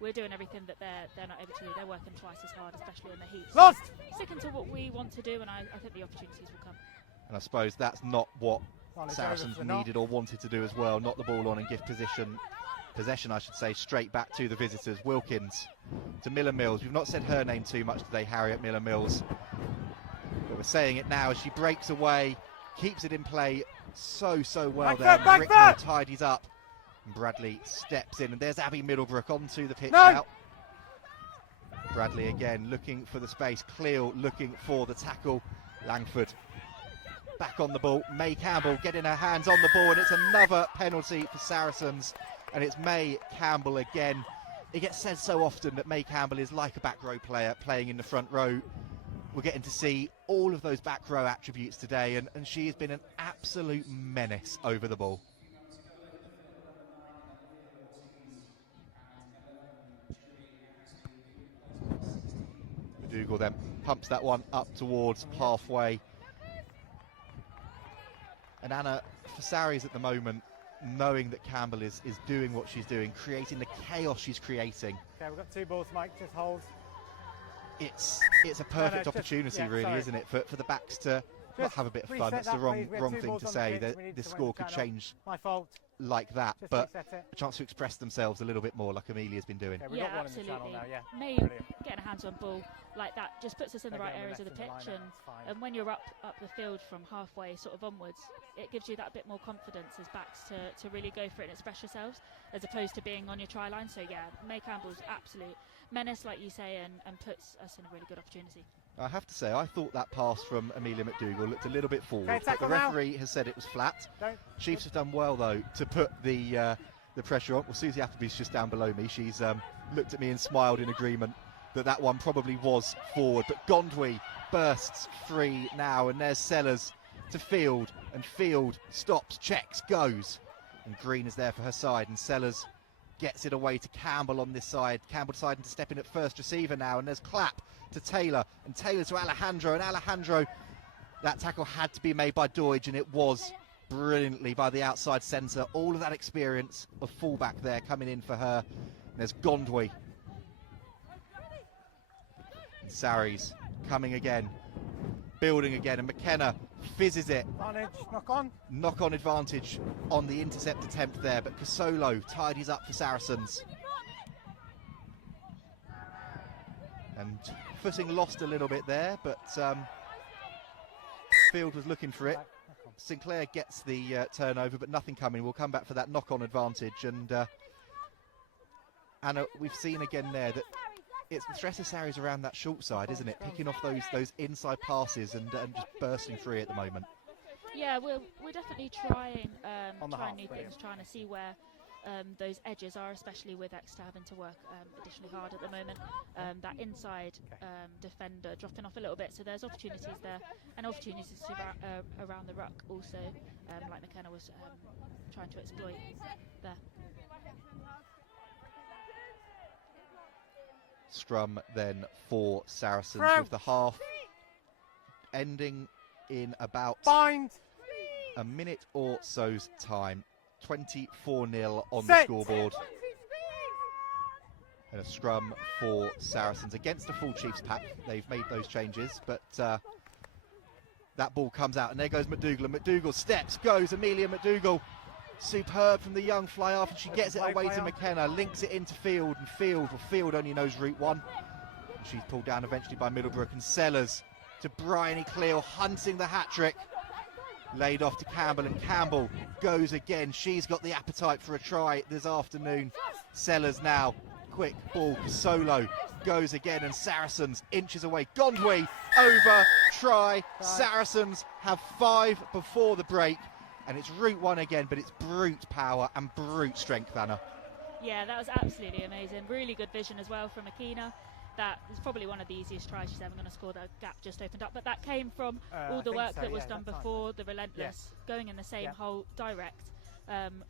we're doing everything that they're not able to do. They're working twice as hard, especially in the heat. So sticking to what we want to do, and I think the opportunities will come. And I suppose that's not what Saracens needed or wanted to do as well. Not the ball on and give possession, I should say, straight back to the visitors. Wilkins to Miller Mills. We've not said her name too much today, Harriet Miller Mills, but we're saying it now as she breaks away, keeps it in play so well there. Rickman tidies up, and Bradley steps in, and there's Abby Middlebrook onto the pitch now. Bradley again looking for the space. Cleo looking for the tackle. Langford back on the ball. May Campbell getting her hands on the ball, and it's another penalty for Saracens, and it's May Campbell again. It gets said so often that May Campbell is like a back row player playing in the front row. We're getting to see all of those back row attributes today, and she has been an absolute menace over the ball. Dougal then pumps that one up towards halfway. And Anna, for Sarries at the moment, knowing that Campbell is doing what she's doing, creating the chaos she's creating. Okay, we've got 2 balls, Mike, just hold. It's a perfect opportunity, really, isn't it, for the backs to not have a bit of fun. That's the wrong thing to say, that this score could change like that, but a chance to express themselves a little bit more, like Amelia's been doing. Yeah, absolutely. May getting a hands on ball like that just puts us in the right areas of the pitch, and when you're up the field from halfway sort of onwards, it gives you that bit more confidence as backs to really go for it and express yourselves, as opposed to being on your try line. So yeah, May Campbell's absolute menace, like you say, and puts us in a really good opportunity. I have to say, I thought that pass from Amelia McDougall looked a little bit forward, but the referee has said it was flat. Chiefs have done well, though, to put the pressure on. Well, Susie Appleby's just down below me. She's looked at me and smiled in agreement that one probably was forward. But Gondwy bursts free now, and there's Sellers to Field, and Field stops, checks, goes. And Green is there for her side, and Sellers gets it away to Campbell on this side. Campbell deciding to step in at first receiver now, and there's Clapp to Taylor, and Taylor to Alejandro, and Alejandro, that tackle had to be made by Doidge, and it was brilliantly by the outside centre. All of that experience of fullback there coming in for her. And there's Gondwy. Sarries coming again. building again, and McKenna fizzes it. Advantage, knock on. Knock-on advantage on the intercept attempt there, but Casolo tidies up for Saracens. And footing lost a little bit there, but Field was looking for it. Sinclair gets the turnover, but nothing coming. We'll come back for that knock-on advantage. And Anna, we've seen again there that it's the threat of Sarries around that short side, isn't it? Picking off those inside passes and just bursting free at the moment. Yeah, we're definitely trying new brilliant. things, trying to see where those edges are, especially with Exeter having to work additionally hard at the moment. That inside defender dropping off a little bit, so there's opportunities there, and opportunities around the ruck also, like McKenna was trying to exploit there. Scrum then for Saracens, with the half ending in about a minute or so's time. 24-0 on the scoreboard. And a scrum for Saracens against the full Chiefs pack. They've made those changes, but that ball comes out, and there goes McDougall, and McDougall steps, goes Amelia McDougall. Superb from the young fly off, and she gets it away to McKenna, links it into Field, and Field only knows route one. And she's pulled down eventually by Middlebrook, and Sellers to Bryony Cleo, hunting the hat-trick. Laid off to Campbell, and Campbell goes again. She's got the appetite for a try this afternoon. Sellers now, quick ball, Solo goes again, and Saracens inches away. Gondwy over, try. Saracens have 5 before the break, and it's route one again, but it's brute power and brute strength, Anna. Yeah, that was absolutely amazing. Really good vision as well from Akina. That is probably one of the easiest tries she's ever going to score. That gap just opened up, but that came from all the work that was done before, the relentless, going in the same hole, direct,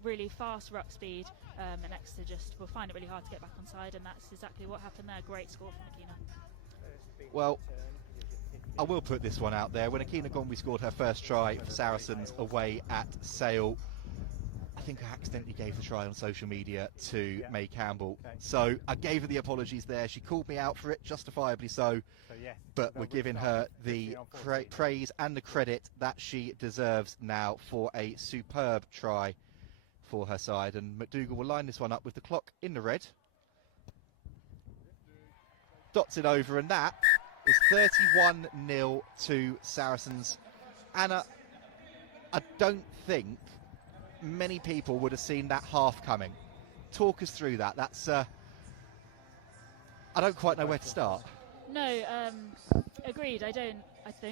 really fast ruck speed, and Exeter just will find it really hard to get back on side, and that's exactly what happened there. Great score from Akina. Well, I will put this one out there. When Akina Gondwy scored her first try for Saracens away at Sale, I think I accidentally gave the try on social media to May Campbell. So I gave her the apologies there. She called me out for it, justifiably so. But we're giving her the praise and the credit that she deserves now for a superb try for her side. And McDougall will line this one up with the clock in the red. Dots it over, and that is 31-0 to Saracens. Anna, I don't think many people would have seen that half coming. Talk us through that. That's I don't quite know where to start. No, agreed. I don't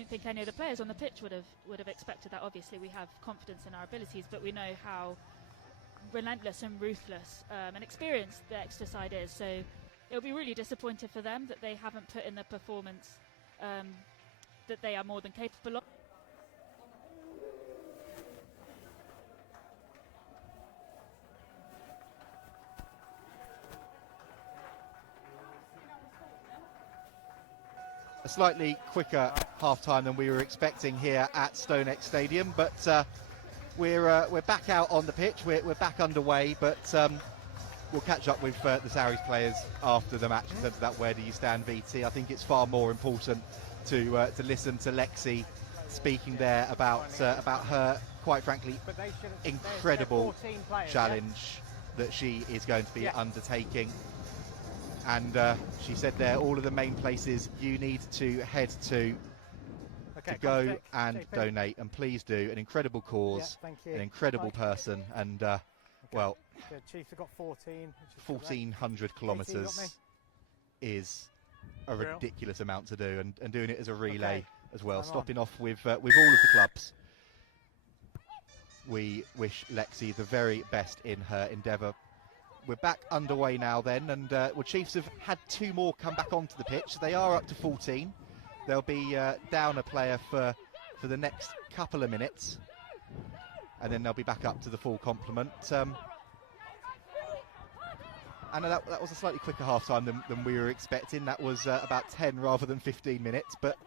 think any of the players on the pitch would have expected that. Obviously, we have confidence in our abilities, but we know how relentless and ruthless and experienced the Exeter side is. So it'll be really disappointing for them that they haven't put in the performance that they are more than capable of. A slightly quicker half-time than we were expecting here at StoneX Stadium, but we're back out on the pitch. We're back underway, but we'll catch up with the Sarries players after the match in terms of that where do you stand VT. I think it's far more important to listen to Lexi speaking there about her, quite frankly, incredible challenge that she is going to be undertaking. And she said there, all of the main places you need to head to go and donate, and please do. An incredible cause, an incredible person, and well, the Chiefs have got 1,400 kilometres is a ridiculous amount to do, and doing it as a relay as well, stopping off with all of the clubs. We wish Lexi the very best in her endeavour. We're back underway now then, and well, Chiefs have had 2 more come back onto the pitch. They are up to 14. They'll be down a player for the next couple of minutes, and then they'll be back up to the full complement. And that was a slightly quicker half-time than we were expecting. That was about 10 rather than 15 minutes, but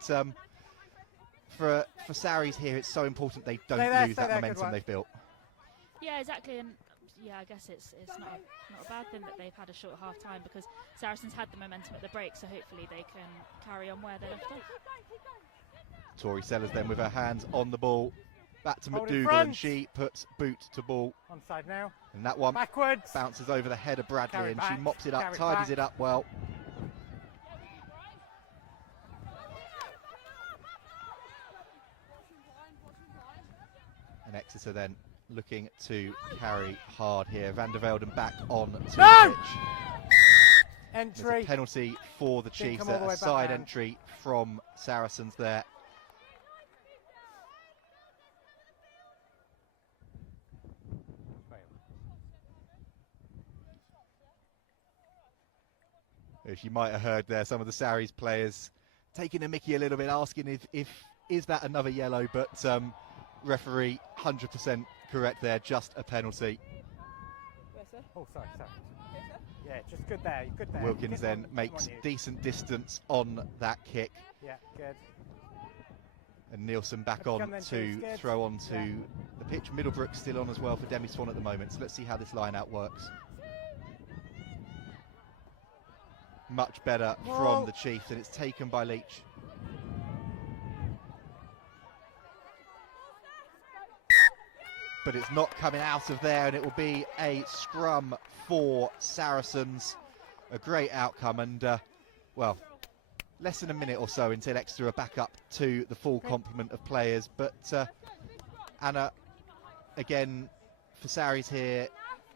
for Sarries here, it's so important they don't lose that momentum they've built. Yeah, exactly, and yeah, I guess it's not a bad thing that they've had a short half time, because Saracens had the momentum at the break, so hopefully they can carry on where they left off. Tori Sellers then with her hands on the ball. Back to Hold in McDougall, front. and she puts boot to ball. Onside now. And that one Backwards. bounces over the head of Bradley, Carry and she back, mops it up, carry tidies back. it up well. And Exeter then looking to carry hard here. Van der Velden back on to No! the pitch. There's Entry. a penalty for the Didn't Chiefs, come all the a way back side round. entry from Saracens there. As you might have heard there, some of the Sarries players taking a mickey a little bit, asking if is that another yellow, but referee 100% correct there, just a penalty. Oh, sorry. Yeah, just good there. Good there. Wilkins Get then on, makes come on, you. decent distance on that kick, Yeah, good. and Nielsen back Come on then, to Chiefs, good. throw onto Yeah. the pitch. Middlebrook's still on as well for Demi Swan at the moment, so let's see how this line out works. Much better Whoa. from the Chiefs, and it's taken by Leach. But it's not coming out of there, and it will be a scrum for Saracens. A great outcome, and well, less than a minute or so until Exeter are back up to the full complement of players. But Anna, again, for Sarries here,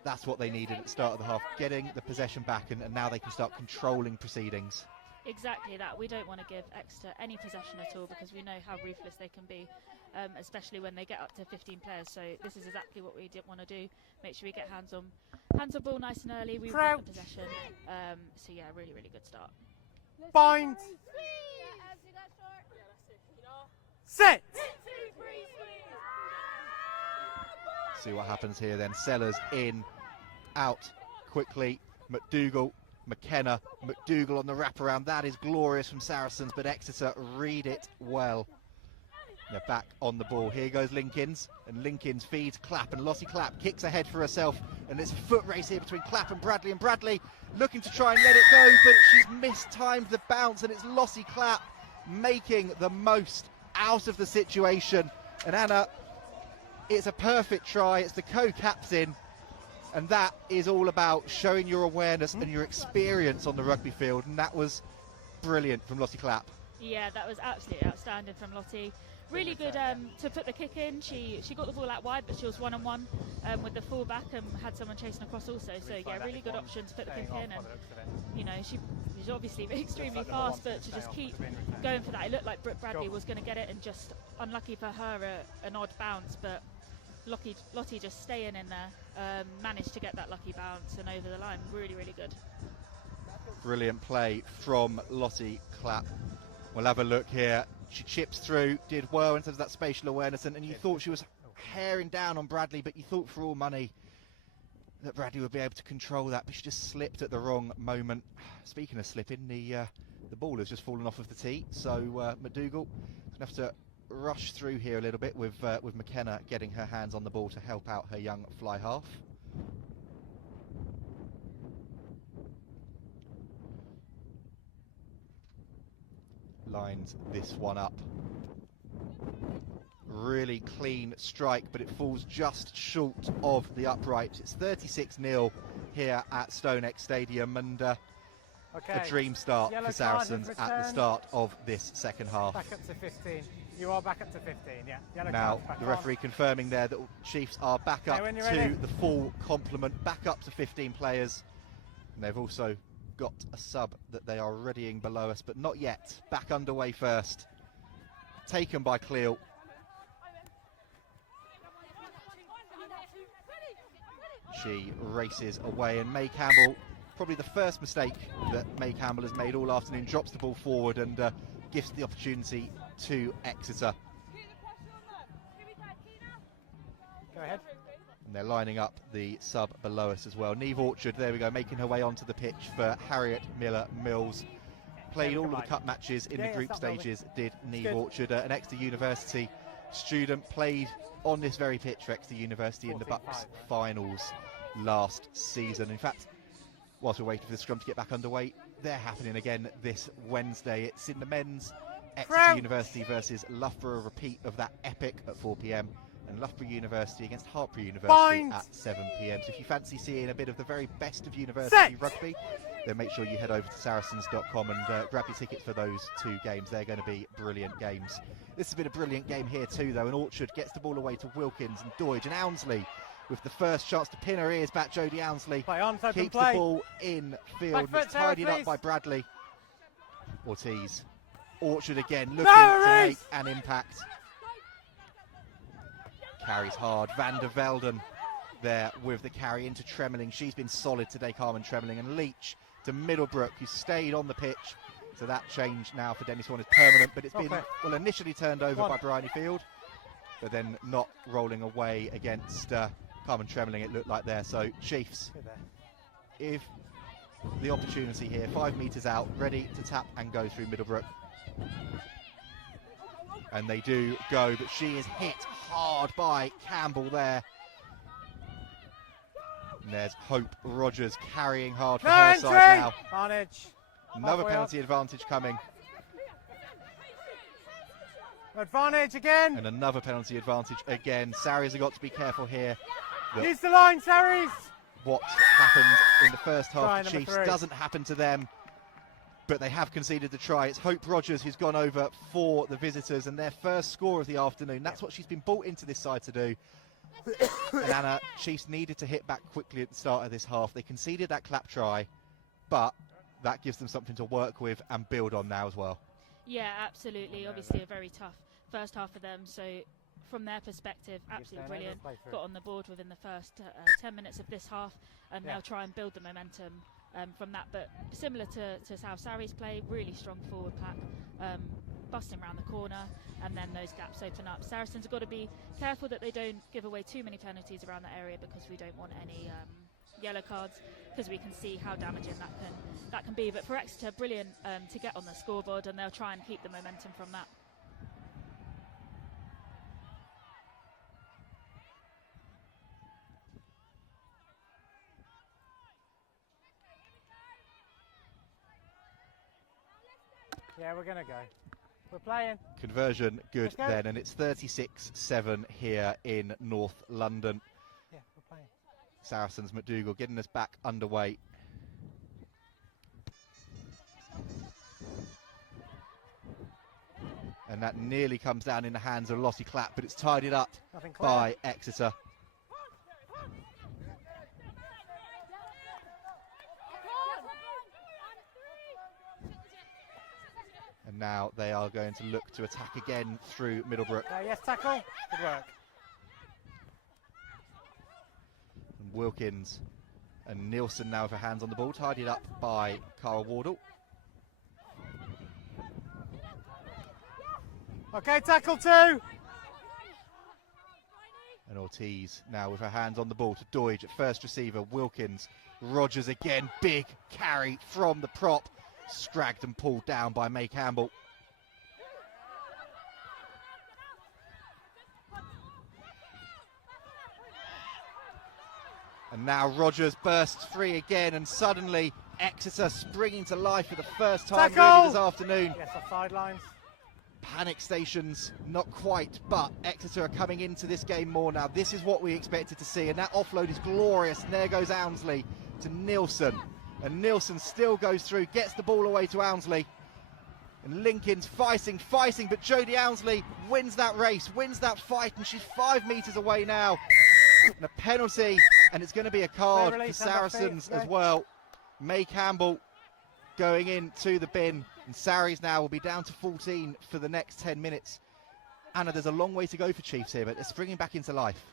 that's what they needed at the start of the half, getting the possession back, and now they can start controlling proceedings. Exactly that. We don't want to give Exeter any possession at all because we know how ruthless they can be, especially when they get up to 15 players. So this is exactly what we didn't want to do. Make sure we get hands on ball nice and early. We want the possession. So yeah, really, really good start. Bind. Sit. See what happens here then. Sellers in, out quickly. McDougall, McKenna, McDougall on the wraparound. That is glorious from Saracens, but Exeter read it well. They're back on the ball. Here goes Linkins, and Linkins feeds Clapp, and Lossie Clapp kicks ahead for herself, and it's a foot race here between Clapp and Bradley looking to try and let it go, but she's mistimed the bounce, and it's Lossie Clapp making the most out of the situation. And Anna, it's a perfect try. It's the co-captain, and that is all about showing your awareness and your experience on the rugby field, and that was brilliant from Lossie Clapp. Yeah, that was absolutely outstanding from Lottie. Really good to put the kick in. She got the ball out wide, but she was one-on-one with the full-back and had someone chasing across also. So yeah, really good option to put the kick in. And you know, she's obviously extremely fast, but to just keep going for that. It looked like Brooke Bradley was going to get it, and just unlucky for her, an odd bounce. But Lottie just staying in there, managed to get that lucky bounce and over the line. Really, really good. Brilliant play from Lossie Clapp. We'll have a look here. She chips through, did well in terms of that spatial awareness, and you thought she was haring down on Bradley, but you thought for all money that Bradley would be able to control that, but she just slipped at the wrong moment. Speaking of slipping, the ball has just fallen off of the tee, so McDougall going to have to rush through here a little bit with McKenna getting her hands on the ball to help out her young fly half. Lines this one up. Really clean strike, but it falls just short of the upright. It's 36-0 here at StoneX Stadium, and a dream start for Saracens at the start of this second half. Back up to 15. You are back up to 15, yeah. Yellow Now, card, the referee confirming there that Chiefs are back up when you're to ready. the full complement, back up to 15 players. And they've also got a sub that they are readying below us, but not yet. Back underway first. Taken by Cleo. She races away, and May Campbell, probably the first mistake that May Campbell has made all afternoon, drops the ball forward and gives the opportunity to Exeter. Go ahead. And they're lining up the sub below us as well. Neve Orchard, there we go, making her way onto the pitch for Harriet Miller-Mills. Played all of the cup matches in the group stages, did Neve Orchard. An Exeter University student, played on this very pitch for Exeter University in the Bucks finals last season. In fact, whilst we're waiting for the scrum to get back underway, they're happening again this Wednesday. It's in the men's Exeter University versus Loughborough, a repeat of that epic at 4 p.m. and Loughborough University against Hartpury University at 7 p.m. So if you fancy seeing a bit of the very best of university rugby, then make sure you head over to saracens.com and grab your tickets for those two games. They're going to be brilliant games. This has been a brilliant game here too, though, and Orchard gets the ball away to Wilkins and Doidge, and Ownsley with the first chance to pin her ears back. Jodie Ownsley keeps the ball in field, and it's tidied up by Bradley. Ortiz. Orchard again looking to make an impact. Carries hard. Van der Velden there with the carry into Tremeling. She's been solid today, Carmen Tremeling. And Leach to Middlebrook, who stayed on the pitch. So that change now for Demi Swan is permanent, but it's been, well, initially turned over by Bryony Field, but then not rolling away against Carmen Tremeling, it looked like there. So Chiefs, if the opportunity here, 5 metres out, ready to tap and go through Middlebrook. And they do go, but she is hit hard by Campbell there. And there's Hope Rogers carrying hard for her side now. Advantage. Another penalty advantage coming. Advantage again. And another penalty advantage again. Sarries have got to be careful here. Use the line, Sarries. What happened in the first half to Chiefs doesn't happen to them, but they have conceded the try. It's Hope Rogers who's gone over for the visitors, and their first score of the afternoon. That's what she's been brought into this side to do. And Anna, Chiefs needed to hit back quickly at the start of this half. They conceded that clap try, but that gives them something to work with and build on now as well. Yeah, absolutely. Obviously a very tough first half for them. So from their perspective, absolutely brilliant. Got on the board within the first 10 minutes of this half, and they'll try and build the momentum from that. But similar to how Sarries play, really strong forward pack, busting around the corner, and then those gaps open up. Saracens have got to be careful that they don't give away too many penalties around that area, because we don't want any yellow cards, because we can see how damaging that can be. But for Exeter, brilliant to get on the scoreboard, and they'll try and keep the momentum from that. Yeah, we're going to go. We're playing. Conversion good then, and it's 36-7 here in North London. Yeah, we're playing. Saracens, McDougall getting us back underway. And that nearly comes down in the hands of Lottie Clapp, but it's tidied up by Exeter. And now they are going to look to attack again through Middlebrook. Yes, tackle. Good work. And Wilkins and Nielsen now with her hands on the ball, tidied up by Cara Wardle. Okay, tackle 2. And Ortiz now with her hands on the ball to Doidge at first receiver. Wilkins, Rogers again, big carry from the prop. Scragged and pulled down by May Campbell. And now Rogers bursts free again, and suddenly Exeter springing to life for the first time really this afternoon. Yes, off sidelines. Panic stations, not quite, but Exeter are coming into this game more now. This is what we expected to see, and that offload is glorious. And there goes Ownsley to Nielsen. And Nielsen still goes through, gets the ball away to Ownsley. And Lincoln's fighting, but Jodie Ownsley wins that race, wins that fight, and she's 5 metres away now. And a penalty, and it's going to be a card for Saracens as well. May Campbell going into the bin, and Sarries now will be down to 14 for the next 10 minutes. Anna, there's a long way to go for Chiefs here, but they're springing back into life.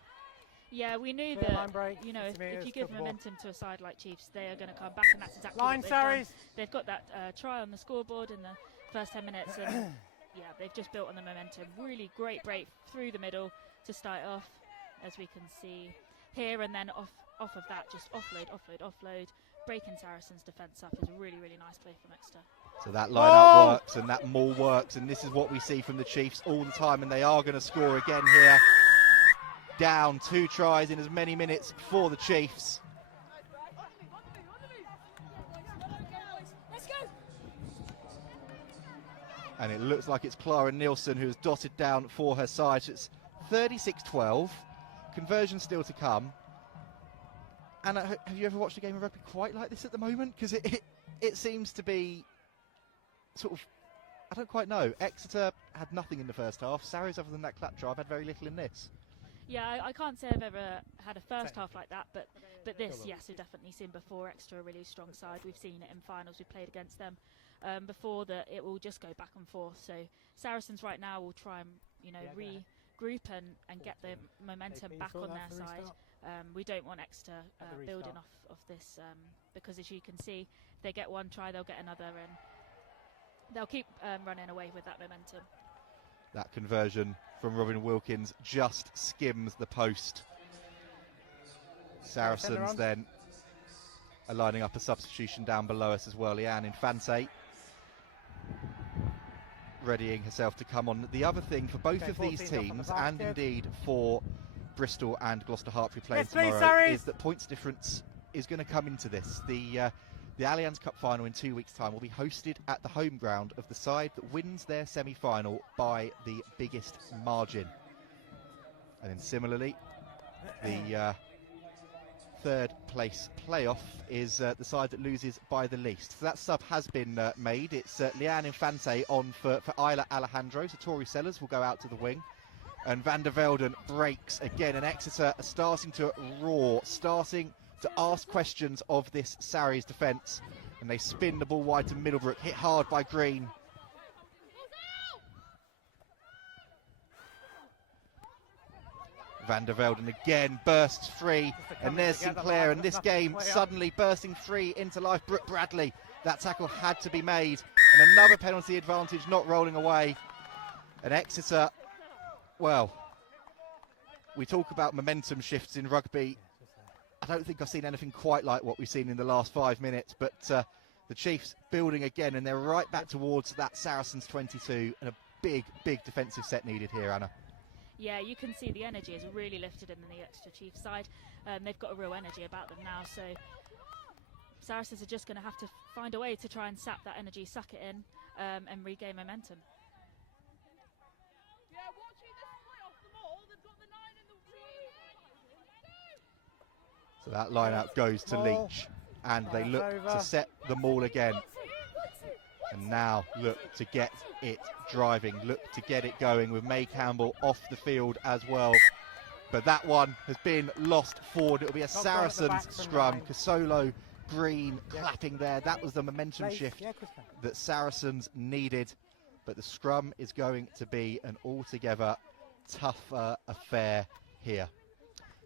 Yeah, we knew that, you know, if you give momentum to a side like Chiefs, they are going to come back, and that's exactly what they've done. They've got that try on the scoreboard in the first 10 minutes, and yeah, they've just built on the momentum. Really great break through the middle to start off, as we can see here, and then off of that, just offload, breaking Saracens' defence up is a really, really nice play from Exeter. So that line-up works, and that maul works, and this is what we see from the Chiefs all the time, and they are going to score again here. Down 2 tries in as many minutes for the Chiefs. And it looks like it's Clara Nielsen who has dotted down for her side. So it's 36-12. Conversion still to come. And have you ever watched a game of rugby quite like this at the moment? Because it seems to be sort of, I don't quite know. Exeter had nothing in the first half. Sarries, other than that clap drive, had very little in this. Yeah, I can't say I've ever had a first half like that, but this, yes, we've definitely seen before. Exeter, a really strong side. We've seen it in finals. We've played against them before, that it will just go back and forth. So Saracens right now will try and regroup and get the momentum back on their side. We don't want Exeter building off this because, as you can see, if they get one try, they'll get another, and they'll keep running away with that momentum. That conversion from Robin Wilkins just skims the post. Saracens then are lining up a substitution down below us as well. Leanne Infante readying herself to come on. The other thing for both of these teams, and indeed for Bristol and Gloucester Hartpury playing tomorrow, is that points difference is going to come into this. The Allianz Cup final in 2 weeks' time will be hosted at the home ground of the side that wins their semi-final by the biggest margin. And then similarly, the third place playoff is the side that loses by the least. So that sub has been made. It's Leanne Infante on for Isla Alejandro. So Tori Sellers will go out to the wing. And Van der Velden breaks again. And Exeter are starting to roar, starting to ask questions of this Sarries defence. And they spin the ball wide to Middlebrook, hit hard by Green. Van der Velden again bursts free, and there's Sinclair, and this game suddenly bursting free into life. Brooke Bradley, that tackle had to be made, and another penalty advantage not rolling away. And Exeter, well, we talk about momentum shifts in rugby. I don't think I've seen anything quite like what we've seen in the last 5 minutes, but the Chiefs building again, and they're right back towards that Saracens 22, and a big defensive set needed here, Anna. Yeah, you can see the energy is really lifted in the Exeter Chiefs side. They've got a real energy about them now, so Saracens are just going to have to find a way to try and sap that energy, suck it in, and regain momentum. Yeah, watching the split off the ball, they've got the 9 in the So that line out goes to Leach, and they look to set the maul again. And now look to get it driving, look to get it going with May Campbell off the field as well. But that one has been lost forward. It'll be a Saracens scrum. Casolo, Green clapping there. That was the momentum shift that Saracens needed. But the scrum is going to be an altogether tougher affair here.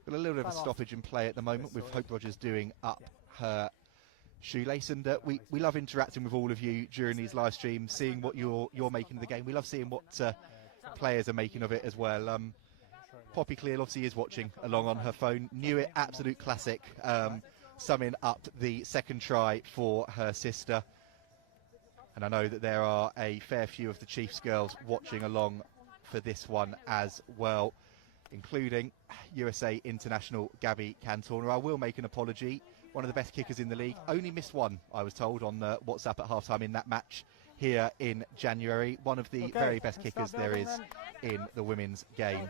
Got a little bit of a stoppage in play at the moment with Hope Rogers doing up her shoelace, and we love interacting with all of you during these live streams, seeing what you're making of the game. We love seeing what players are making of it as well. Poppy Clear obviously is watching along on her phone. Knew it, absolute classic, summing up the second try for her sister. And I know that there are a fair few of the Chiefs girls watching along for this one as well, including USA international Gabby Cantona. I will make an apology. One of the best kickers in the league. Only missed one, I was told, on WhatsApp at halftime in that match here in January. One of the very best kickers there is in the women's game.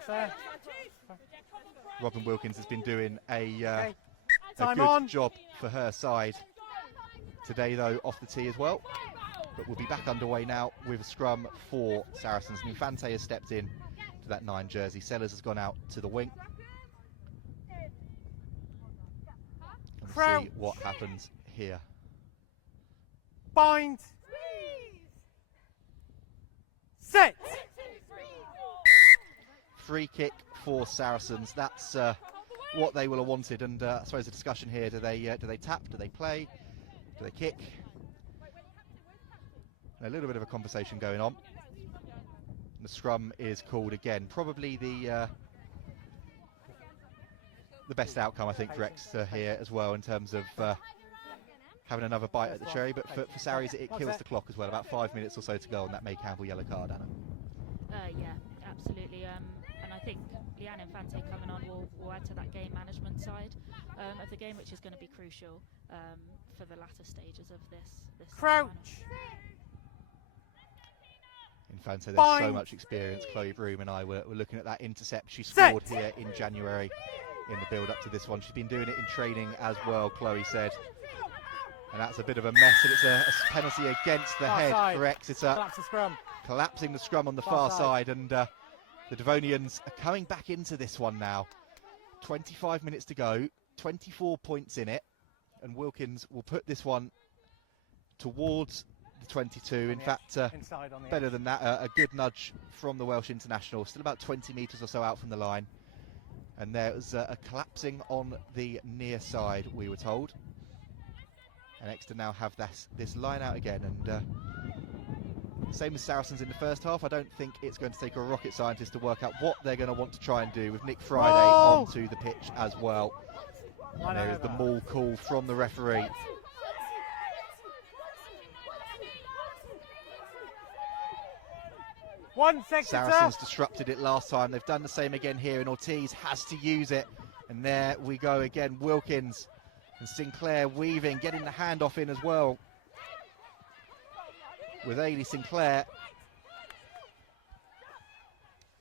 Robin Wilkins has been doing a good job for her side today, though, off the tee as well. But we'll be back underway now with a scrum for Saracens. Infante has stepped in to that 9 jersey. Sellers has gone out to the wing. See what happens here. Bind. Set. Free kick for Saracens. That's what they will have wanted. And I suppose the discussion here: do they tap? Do they play? Do they kick? A little bit of a conversation going on. The scrum is called again. Probably the best outcome, I think, for Exeter here as well, in terms of having another bite at the cherry. But for Sarries, it kills the clock as well. About 5 minutes or so to go on that May Campbell yellow card, Anna. Yeah, absolutely. And I think Leanne Infante coming on will add to that game management side of the game, which is going to be crucial for the latter stages of this Crouch. Infante, there's Fine. so much experience. Chloe Broom and I were looking at that intercept she scored here in January in the build-up to this one. She's been doing it in training as well, Chloe said. And that's a bit of a mess, and it's a penalty against the head for Exeter. Collapse the scrum. Collapsing the scrum on the far side, and the Devonians are coming back into this one now. 25 minutes to go, 24 points in it, and Wilkins will put this one towards the 22. In fact, better than that, a good nudge from the Welsh international, still about 20 metres or so out from the line. And there was a collapsing on the near side, we were told. And Exeter now have this line out again, and same as Saracens in the first half. I don't think it's going to take a rocket scientist to work out what they're going to want to try and do, with Nick Friday onto the pitch as well. And there is the maul call from the referee. Saracens disrupted it last time. They've done the same again here, and Ortiz has to use it. And there we go again. Wilkins and Sinclair weaving, getting the handoff in as well with Ailey Sinclair.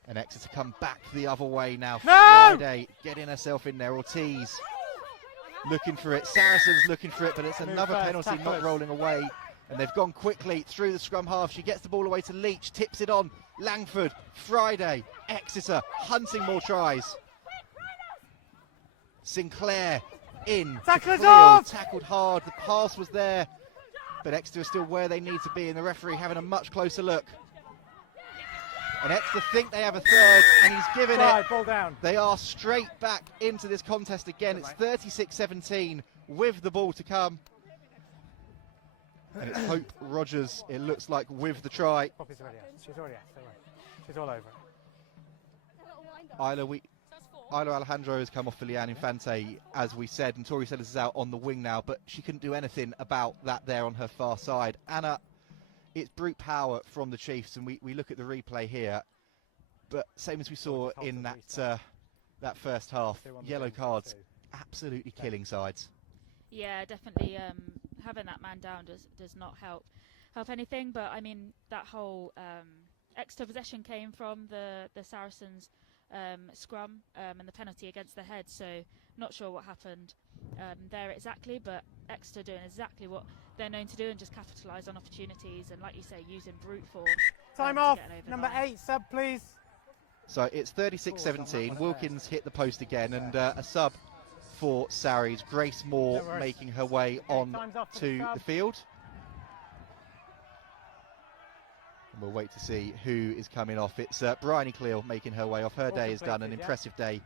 And Exeter come back the other way now. Friday getting herself in there. Ortiz looking for it. Saracens looking for it, but it's another penalty not rolling away. And they've gone quickly through the scrum half. She gets the ball away to Leach, tips it on. Langford, Friday, Exeter hunting more tries. Sinclair in. Tackled hard. The pass was there, but Exeter are still where they need to be, and the referee having a much closer look. And Exeter think they have a third, and he's given it. Ball down. They are straight back into this contest again. It's 36-17 with the ball to come. And it's Hope Rogers, it looks like, with the try. Poppy's already out. She's already out. She's all over it. Isla Alejandro has come off for Leanne Infante, as we said, and Tori Sellers is out on the wing now, but she couldn't do anything about that there on her far side. Anna, it's brute power from the Chiefs, and we look at the replay here, but same as we saw in that first half, yellow cards absolutely killing sides. Yeah, definitely. Having that man down does not help anything. But I mean, that whole extra possession came from the Saracens scrum and the penalty against the head. So not sure what happened there exactly, but Exeter doing exactly what they're known to do and just capitalise on opportunities, and like you say, using brute force. Time off. Number 8 sub, please. So it's 36-17. Wilkins hit the post again, and a sub for Sarries. Grace Moore making her way on to the field. And we'll wait to see who is coming off. It's Bryony Cleal making her way off. Her day is done. An impressive day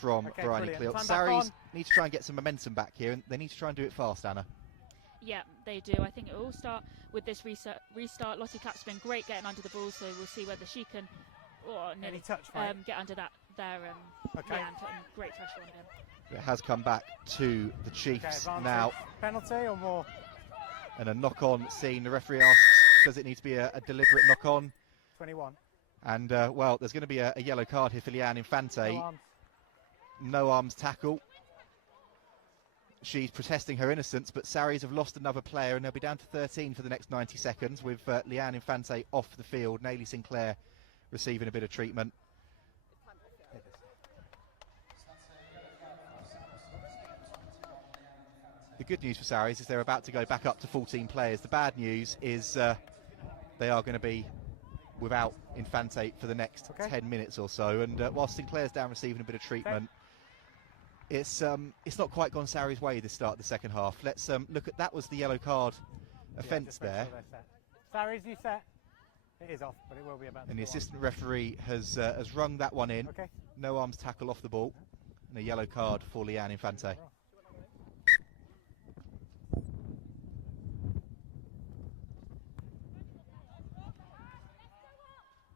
from Bryony Cleal. Sarries need to try and get some momentum back here, and they need to try and do it fast, Anna. Yeah, they do. I think it will all start with this restart. Lottie Clapp's been great getting under the ball, so we'll see whether she can get under that there. Yeah, and putting great pressure on him. It has come back to the Chiefs now. Penalty or more? And a knock-on scene. The referee asks, does it need to be a deliberate knock-on? 21. And, well, there's going to be a yellow card here for Leanne Infante. No arms tackle. She's protesting her innocence, but Sarries have lost another player, and they'll be down to 13 for the next 90 seconds with Leanne Infante off the field. Naily Sinclair receiving a bit of treatment. The good news for Sarries is they're about to go back up to 14 players. The bad news is they are going to be without Infante for the next 10 minutes or so. And whilst Sinclair's down receiving a bit of treatment, it's not quite gone Sarries' way this start of the second half. Let's look at that. Was the yellow card offence there. Sarries, you set. It is off, but it will be about. And the assistant referee has rung that one in. No arms tackle off the ball, and a yellow card for Leanne Infante.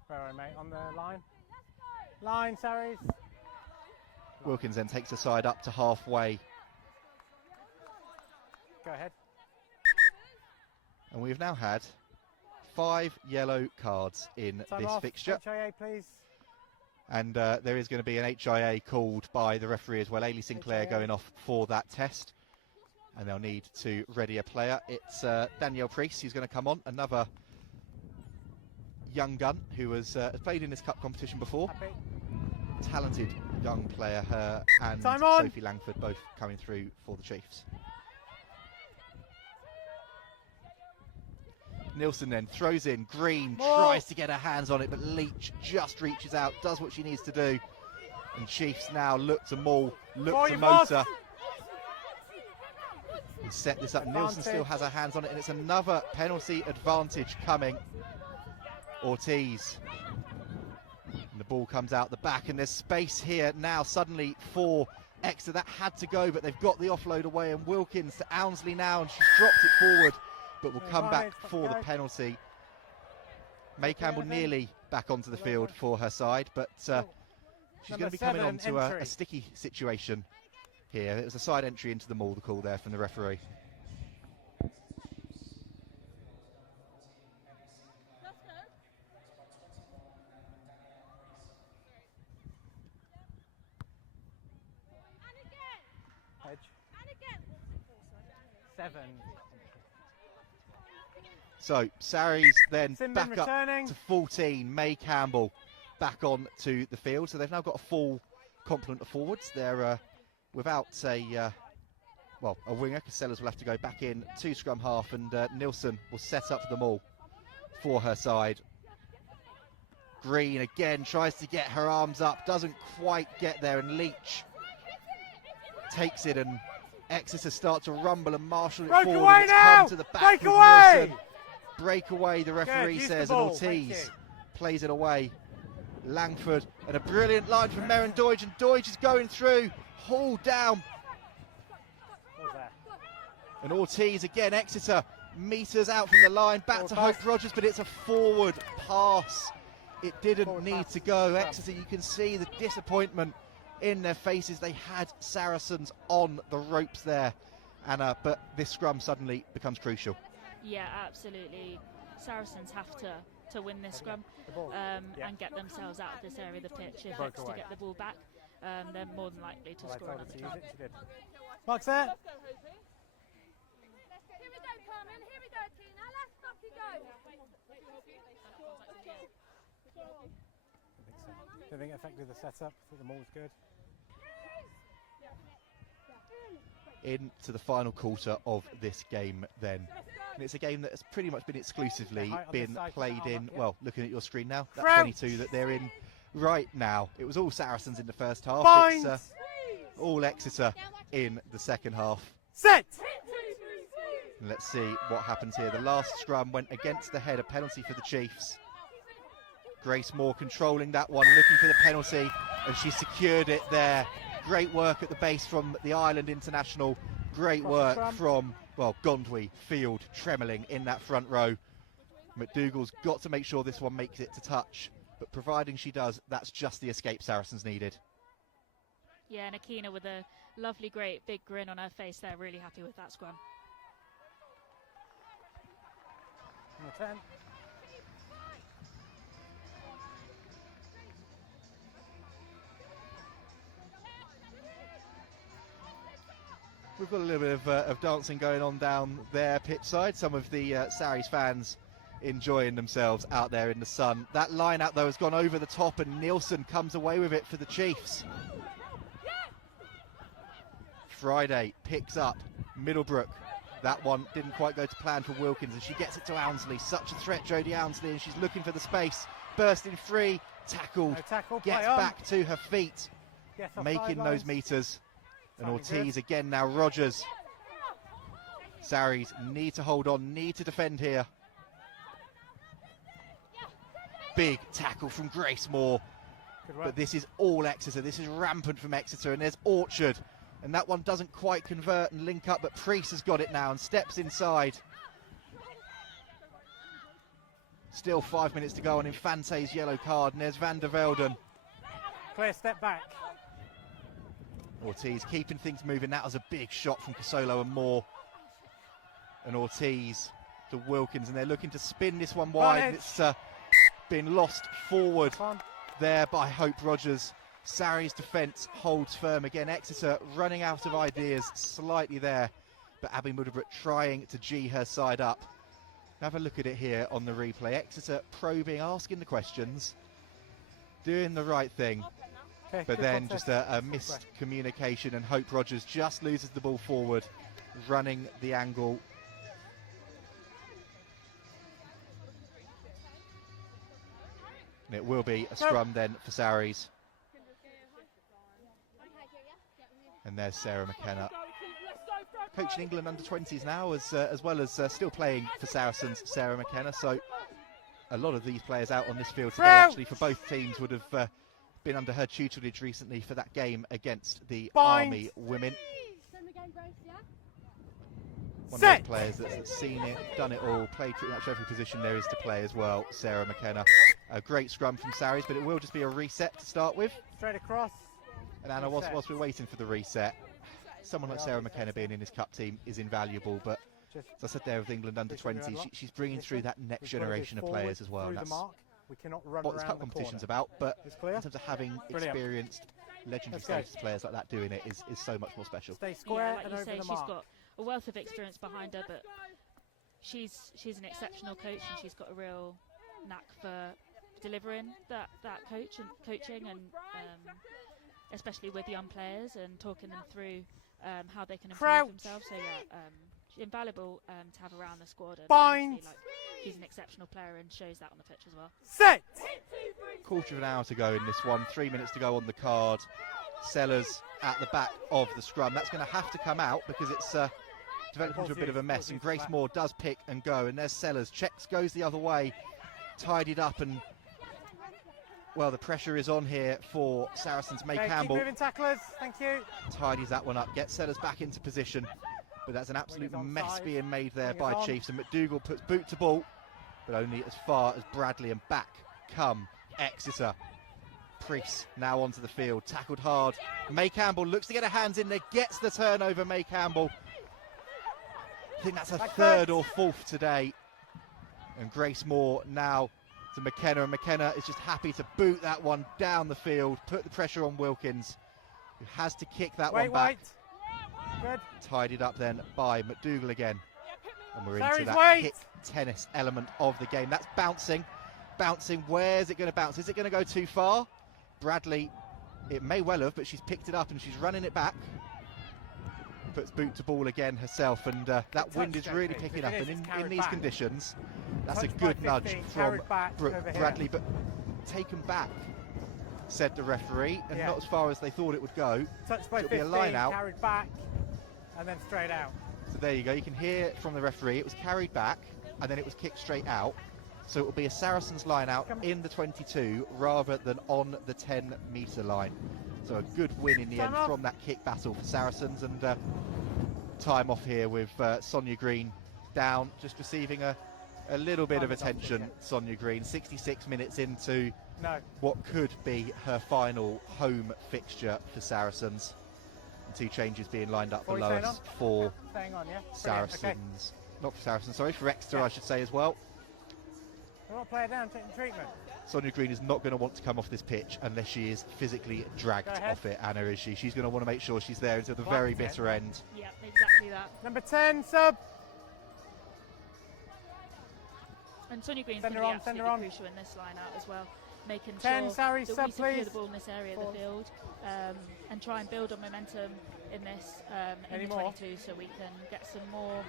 Where are we, mate? On the line? Line, Sarries. Wilkins then takes the side up to halfway. Go ahead. And we've now had 5 yellow cards in this fixture. HIA, please. And there is going to be an HIA called by the referee as well. Ailey Sinclair going off for that test. And they'll need to ready a player. It's Danielle Priest who's going to come on. Another young gun who has played in this cup competition before. Happy. Talented young player, her and Time on. Sophie Langford both coming through for the Chiefs. Nilsson then throws in, Green tries to get her hands on it, but Leach just reaches out, does what she needs to do. And Chiefs now look to maul, look to motor. And set this up. Nilsson still has her hands on it, and it's another penalty advantage coming. Ortiz. And the ball comes out the back, and there's space here now suddenly for Exeter. That had to go, but they've got the offload away, and Wilkins to Ownsley now, and she's dropped it forward, but will come back for the penalty. May Campbell nearly back onto the field for her side, but she's going to be coming on to a sticky situation here. It was a side entry into the maul, the call there from the referee. Edge. 7. So Sarries then Sinman back returning. up to 14. May Campbell back on to the field. So they've now got a full complement of forwards. They're without a winger, because Sellers will have to go back in to scrum half, and Nilsson will set up them all for her side. Green again tries to get her arms up, doesn't quite get there, and Leach takes it, and Exeter start to rumble and marshal it Break forward. away It's now! come to the back Break of away! Nilsson. Break away, the referee Good, says, the and ball. Ortiz plays it away. Langford, and a brilliant line from Merrin Doidge, and Doidge is going through, hauled down. And Ortiz again, Exeter meters out from the line, back to Hope Rogers, but it's a forward pass. It didn't need to go. Exeter, you can see the disappointment in their faces. They had Saracens on the ropes there, and but this scrum suddenly becomes crucial. Yeah, absolutely. Saracens have to win this scrum and get themselves out of this area of the pitch. If Exeter get the ball back, they're more than likely to score another try. Mark's there. Here we go, Carmen. Here we go, Tina. Let's fucking go. I think it affected the setup. I think the maul was good. Into the final quarter of this game then. And it's a game that has pretty much been exclusively been played in, well, looking at your screen now, that 22 that they're in right now. It was all Saracens in the first half. It's all Exeter in the second half. Set! And let's see what happens here. The last scrum went against the head, a penalty for the Chiefs. Grace Moore controlling that one, looking for the penalty, and she secured it there. Great work at the base from the Ireland International. Great work from, well, Gondwy, Field, Tremelling in that front row. McDougall's got to make sure this one makes it to touch, but providing she does, that's just the escape Saracens needed. Yeah, and Akina with a lovely, great big grin on her face there, really happy with that scrum. Number 10. We've got a little bit of dancing going on down there pitch side. Some of the Sarries fans enjoying themselves out there in the sun. That line out though has gone over the top, and Nilsson comes away with it for the Chiefs. Friday picks up Middlebrook. That one didn't quite go to plan for Wilkins, and she gets it to Ownsley. Such a threat, Jodie Ownsley, and she's looking for the space. Bursting free, tackled, gets back to her feet, making those meters. And Ortiz again now, Rogers. Sarries need to hold on, need to defend here. Big tackle from Grace Moore. But this is all Exeter, this is rampant from Exeter, and there's Orchard. And that one doesn't quite convert and link up, but Priest has got it now and steps inside. Still 5 minutes to go on Infante's yellow card, and there's Van der Velden. Clear step back. Ortiz keeping things moving. That was a big shot from Casolo and Moore. And Ortiz to Wilkins, and they're looking to spin this one wide. And it's been lost forward there by Hope Rogers. Sarries' defence holds firm again. Exeter running out of ideas slightly there, but Abby Middlebrook trying to G her side up. Have a look at it here on the replay. Exeter probing, asking the questions, doing the right thing. Okay, But good then contest. just a missed communication, and Hope Rogers just loses the ball forward, running the angle. And it will be a scrum then for Sarries. And there's Sarah McKenna, coaching England under-20s now, as well as still playing for Saracens, Sarah McKenna. So a lot of these players out on this field today, actually, for both teams, would have been under her tutelage recently for that game against the Army women. One of those players that's seen it, done it all, played pretty much every position there is to play as well, Sarah McKenna. A great scrum from Sarries, but it will just be a reset to start with. Straight across. And Anna, whilst we're waiting for the reset, someone like Sarah McKenna being in this cup team is invaluable, but as I said there with England under-20s, she's bringing through that next generation of players as well. And that's what this cup competition's about, but in terms of having experienced, legendary status players like that doing it is so much more special. Stay square like and you over say, the she's mark. got a wealth of experience behind her, but she's an exceptional coach, and she's got a real knack for delivering that coaching and especially with young players and talking them through how they can improve themselves. So yeah, she's invaluable to have around the squad. And obviously, like, she's an exceptional player and shows that on the pitch as well. Set! Quarter of an hour to go in this one, 3 minutes to go on the card. Sellers at the back of the scrum. That's going to have to come out because it's developed into a bit of a mess, and Grace Moore does pick and go, and there's Sellers, checks, goes the other way, tidied up, and well, the pressure is on here for Saracens. May Campbell, keep moving, tacklers, thank you. Tidies that one up, gets Sellers back into position, but that's an absolute mess being made there by Chiefs, and McDougall puts boot to ball, but only as far as Bradley, and back come Exeter. Priest now onto the field, tackled hard. May Campbell looks to get her hands in there, gets the turnover. May Campbell, I think that's a third or fourth today. And Grace Moore now to McKenna, and McKenna is just happy to boot that one down the field, put the pressure on Wilkins, who has to kick that one back. Good. Tidied up then by McDougall again. And we're Sarries, into that kick tennis element of the game. That's bouncing. Bouncing, where's it going to bounce? Is it going to go too far? Bradley, it may well have, but she's picked it up and she's running it back. Puts boot to ball again herself, and that wind is really picking up, and in these conditions, that's a good nudge from Bradley, but taken back, said the referee, and not as far as they thought it would go. Touched by 15, be a line out. carried back, and then straight out. So there you go, you can hear from the referee, it was carried back, and then it was kicked straight out. So it will be a Saracens line out in the 22 rather than on the 10-metre line. So a good win in the end from that kick battle for Saracens, and time off here with Sonia Green down, just receiving a little bit of attention. Sonia Green, 66 minutes into what could be her final home fixture for Saracens. And 2 changes being lined up below us for Saracens. Not for Saracens, sorry, for Exeter I should say as well. Not play it down, taking treatment. Sonia Green is not going to want to come off this pitch unless she is physically dragged off it. Anna, is she? She's going to want to make sure she's there until the very bitter end. Yeah, exactly that. Number 10, sub. And Sonia Green's going to be absolutely crucial in this line out as well, making 10, sure Sarries, that sub, we secure please. the ball in this area of the field, and try and build on momentum in this in the 22, so we can get some more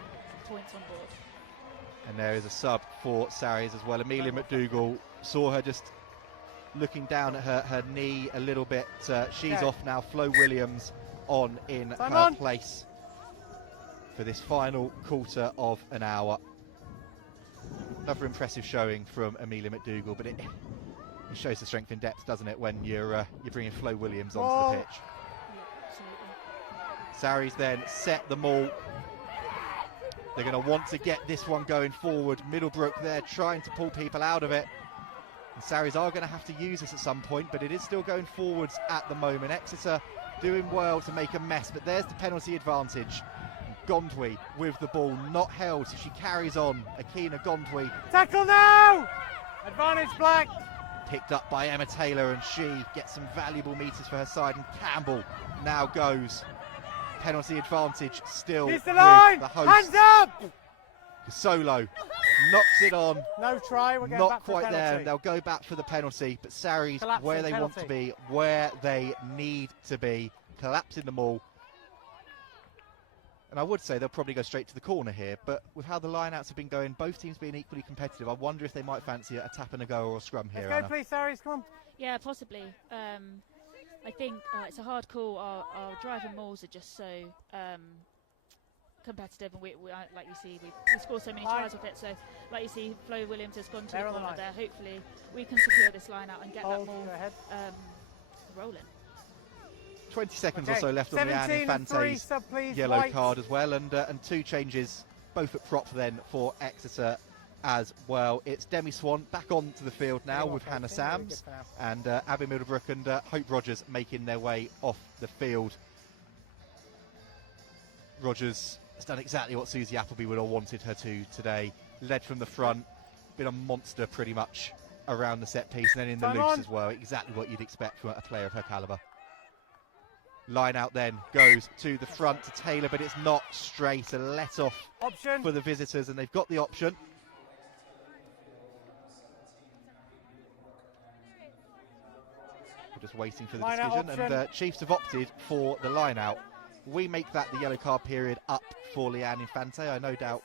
points on board. And there is a sub for Sarries as well. Amelia McDougall, saw her just looking down at her knee a little bit. She's off now. Flo Williams on in her place for this final quarter of an hour. Another impressive showing from Amelia McDougall, but it shows the strength in depth, doesn't it, when you're bringing Flo Williams onto the pitch. Yeah, Sarries then set the maul. They're going to want to get this one going forward. Middlebrook there trying to pull people out of it. And Sarries are going to have to use this at some point, but it is still going forwards at the moment. Exeter doing well to make a mess, but there's the penalty advantage. Gondwy with the ball, not held, so she carries on. Akina Gondwy. Tackle now! Advantage black. Picked up by Emma Taylor, and she gets some valuable metres for her side. And Campbell now goes. Penalty advantage still with the host. Hands up! Solo knocks it on. No try, we're going Not back for quite the there. penalty. They'll go back for the penalty, but Sarries Collapsing where they want to penalty. be, where they need to be, collapsing them all. And I would say they'll probably go straight to the corner here, but with how the line-outs have been going, both teams being equally competitive, I wonder if they might fancy a tap and a go or a scrum here. Let's go, please, Sarries, come on. Yeah, possibly. I think it's a hard call. Our drive and mauls are just so competitive, and we like you see, we score so many tries with it. So, like you see, Flo Williams has gone to the corner there. Hopefully, we can secure this line out and get that ball rolling. 20 seconds or so left on the Anne Infante's yellow card as well, and 2 changes, both at prop then for Exeter as well. It's Demi Swan back onto the field now with Hannah Sams and Abby Middlebrook and Hope Rogers making their way off the field. Rogers has done exactly what Susie Appleby would have wanted her to today. Led from the front, been a monster pretty much around the set piece, and then in the loose as well. Exactly what you'd expect from a player of her calibre. Line out then goes to the front to Taylor, but it's not straight. A let off for the visitors, and they've got the option. We're just waiting for the decision, and Chiefs have opted for the line out. We make that the yellow card period up for Leanne Infante. I no doubt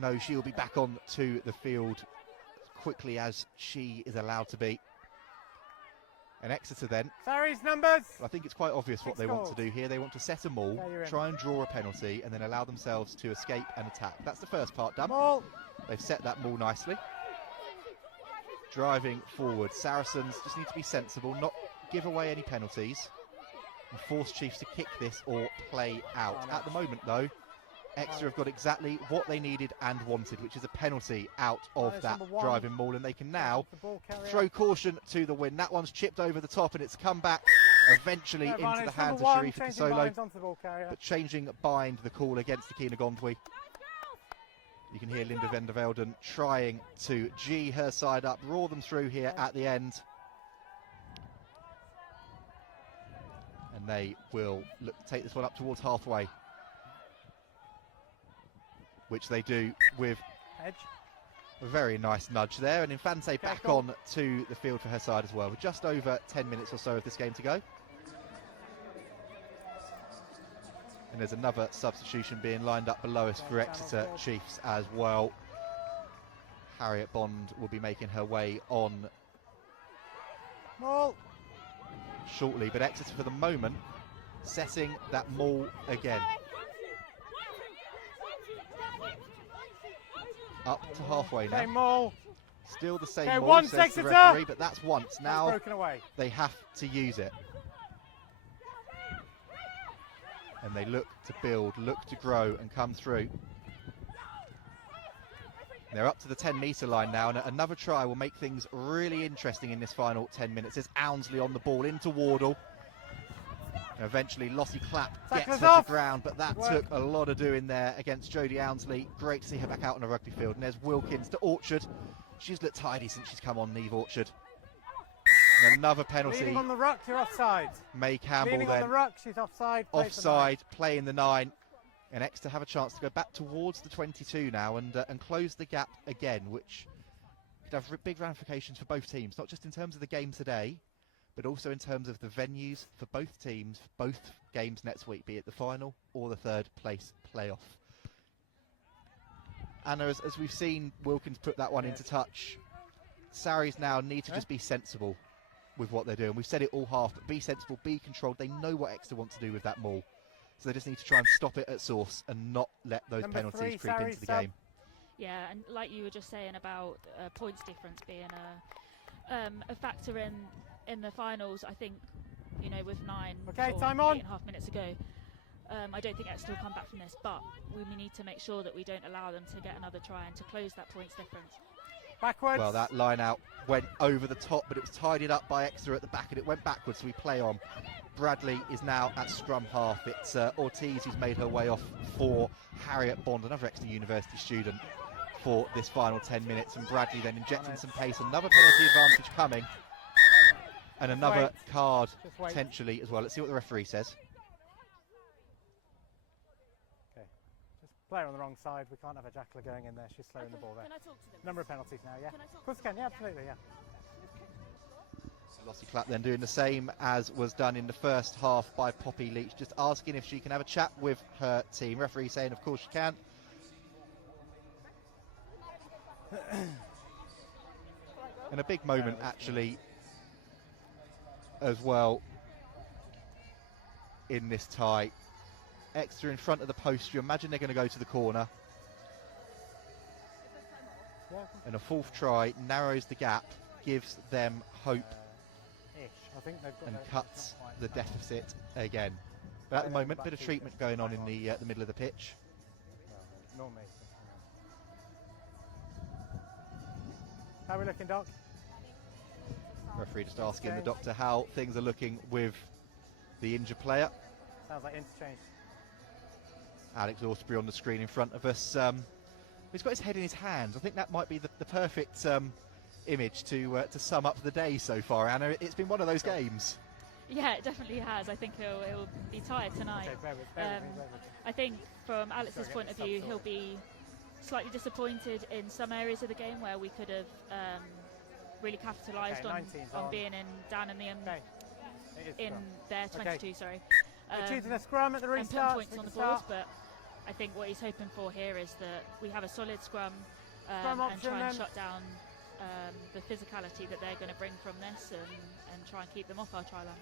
know she will be back on to the field as quickly as she is allowed to be. And Exeter then, Sarries numbers. I think it's quite obvious what they want to do here. They want to set a maul, try and draw a penalty, and then allow themselves to escape and attack. That's the first part done. They've set that maul nicely. Driving forward, Saracens just need to be sensible, not give away any penalties, and force Chiefs to kick this or play out. At the moment, though, Exeter have got exactly what they needed and wanted, which is a penalty out of that driving maul, and they can now throw caution to the wind. That one's chipped over the top, and it's come back eventually into the hands of Sharifa Kasolo, but changing bind the call against Akina Gondwi. You can hear Linda van der Velden trying to G her side up, roar them through here at the end. And they will look to take this one up towards halfway, which they do with a very nice nudge there. And Infante back on to the field for her side as well, with just over 10 minutes or so of this game to go. And there's another substitution being lined up below us for Exeter Chiefs as well. Harriet Bond will be making her way on shortly, but Exeter for the moment setting that maul again. Up to halfway now. Still the same maul, says the referee, but that's once. Now they have to use it. And they look to build, look to grow and come through. They're up to the 10-metre line now, and another try will make things really interesting in this final 10 minutes. There's Ownsley on the ball into Wardle. And eventually Lottie Clapp gets her to ground, but that took a lot of doing there against Jodie Ownsley. Great to see her back out on the rugby field. And there's Wilkins to Orchard. She's looked tidy since she's come on, Neve Orchard. And another penalty. Leading on the ruck, you're offside. May Campbell Leading then. on the ruck, she's offside. Offside, playing the 9. And Exeter have a chance to go back towards the 22 now and close the gap again, which could have big ramifications for both teams, not just in terms of the game today, but also in terms of the venues for both teams, for both games next week, be it the final or the third place playoff. Anna, as we've seen Wilkins put that one into touch, Sarries now need to just be sensible with what they're doing. We've said it all half, but be sensible, be controlled. They know what Exeter want to do with that maul. So they just need to try and stop it at source and not let those penalties creep into the game. Yeah, and like you were just saying about points difference being a factor in the finals, I think, you know, with 8.5 minutes ago, I don't think Exeter will come back from this, but we need to make sure that we don't allow them to get another try and to close that points difference. Backwards. Well, that line out went over the top, but it was tidied up by Exeter at the back, and it went backwards, so we play on. Bradley is now at scrum half. It's Ortiz who's made her way off for Harriet Bond, another Exeter University student, for this final 10 minutes. And Bradley then injecting some pace. Another penalty advantage coming. And another card potentially as well. Let's see what the referee says. Okay. Just Player on the wrong side. We can't have a Jackler going in there. She's slowing the ball there. Can I talk to them? Number of penalties now, yeah. Can I talk Of course you can, yeah, absolutely, yeah. So Lossie Clapp then doing the same as was done in the first half by Poppy Leach, just asking if she can have a chat with her team. Referee saying, of course she can. And a big moment actually as well in this tie. Exeter in front of the post. You imagine they're going to go to the corner. And a fourth try narrows the gap, gives them hope, I think they've got and their- cuts not quite. the deficit again. But at the moment, bit of treatment going on in the middle of the pitch. Well, normally. How are we looking, Doc? Referee just asking the doctor how things are looking with the injured player. Sounds like interchange. Alex Austerbury on the screen in front of us. He's got his head in his hands. I think that might be the perfect image to sum up the day so far, Anna. It's been one of those games. Yeah, it definitely has. I think he'll be tired tonight. Okay, bear with me. I think from Alex's point of view, he'll be slightly disappointed in some areas of the game where we could have really capitalised Okay, on 19's on. being down in the Okay. It is in scrum. their 22. Okay. Sorry. We're choosing a scrum at the And putting restart. points on the board, but I think what he's hoping for here is that we have a solid scrum, Scrum and option try and then. shut down the physicality that they're going to bring from this, and try and keep them off our try line.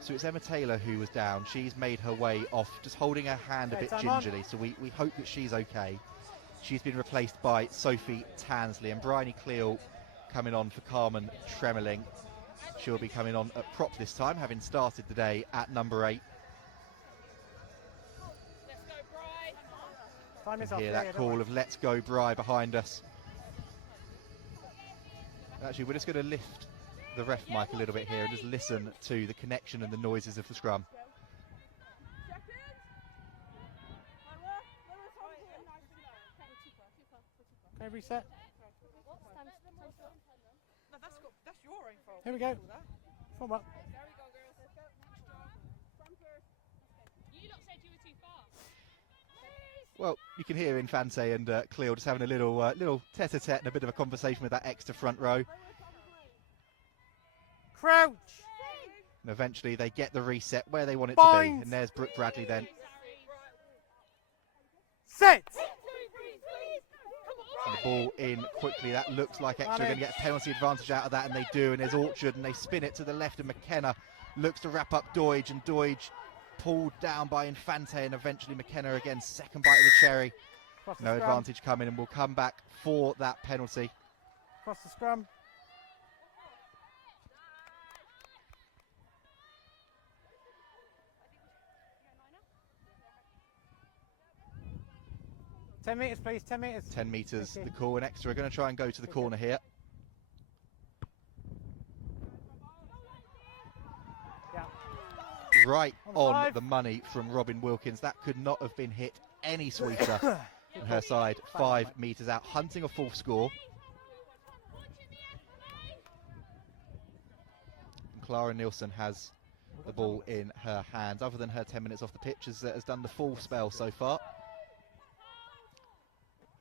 So it's Emma Taylor who was down. She's made her way off, just holding her hand a Okay, bit time on. gingerly. So we hope that she's okay. She's been replaced by Sophie Tansley, and Bryony Cleal coming on for Carmen Tremeling. She'll be coming on at prop this time, having started the day at number 8. Let's go, Bri. Time You is can up. hear yeah, that don't call worry. of "Let's go, Bry" behind us. Actually, we're just going to lift the ref mic a little bit here and just listen to the connection and the noises of the scrum. Okay, reset. No, that's your own fault. Here we go. Form up. You lot said you were too far. Well, you can hear Infante and Cleo just having a little tete-a-tete and a bit of a conversation with that Exeter front row. Crouch. And eventually they get the reset where they want it to Bind. be. And there's Brooke Bradley then. Set. And the ball in quickly. That looks like Exeter are going to get a penalty advantage out of that, and they do. And there's Orchard, and they spin it to the left, and McKenna looks to wrap up Doidge, and Doidge pulled down by Infante, and eventually McKenna again, second bite of the cherry. Cross the No scrum. advantage coming, and we'll come back for that penalty. Cross the scrum. Ten metres, please. 10 metres. 10 metres, Thank the you. call, and Exeter are going to try and go to the corner here. Yeah. Right On on 5. the money from Robin Wilkins. That could not have been hit any sweeter on her side. 5 metres out, hunting a full score. And Clara Nielsen has the ball in her hands. Other than her 10 minutes off the pitch, has done the full spell so far.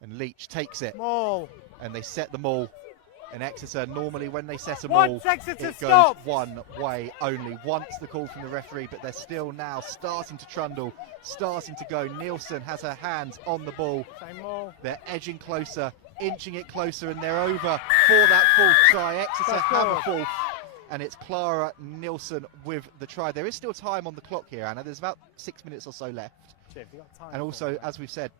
And Leach takes it, Maul. and they set the maul. And Exeter, normally when they set a Once maul, Exeter it goes stops. one way only. Once the call from the referee, but they're still now starting to trundle, starting to go. Nielsen has her hands on the ball. Same maul. They're edging closer, inching it closer, and they're over for that fourth try. Exeter That's have a good. fourth, and it's Clara Nielsen with the try. There is still time on the clock here, Anna. There's about 6 minutes or so left. Chief, you got time And for also, it. as we've said,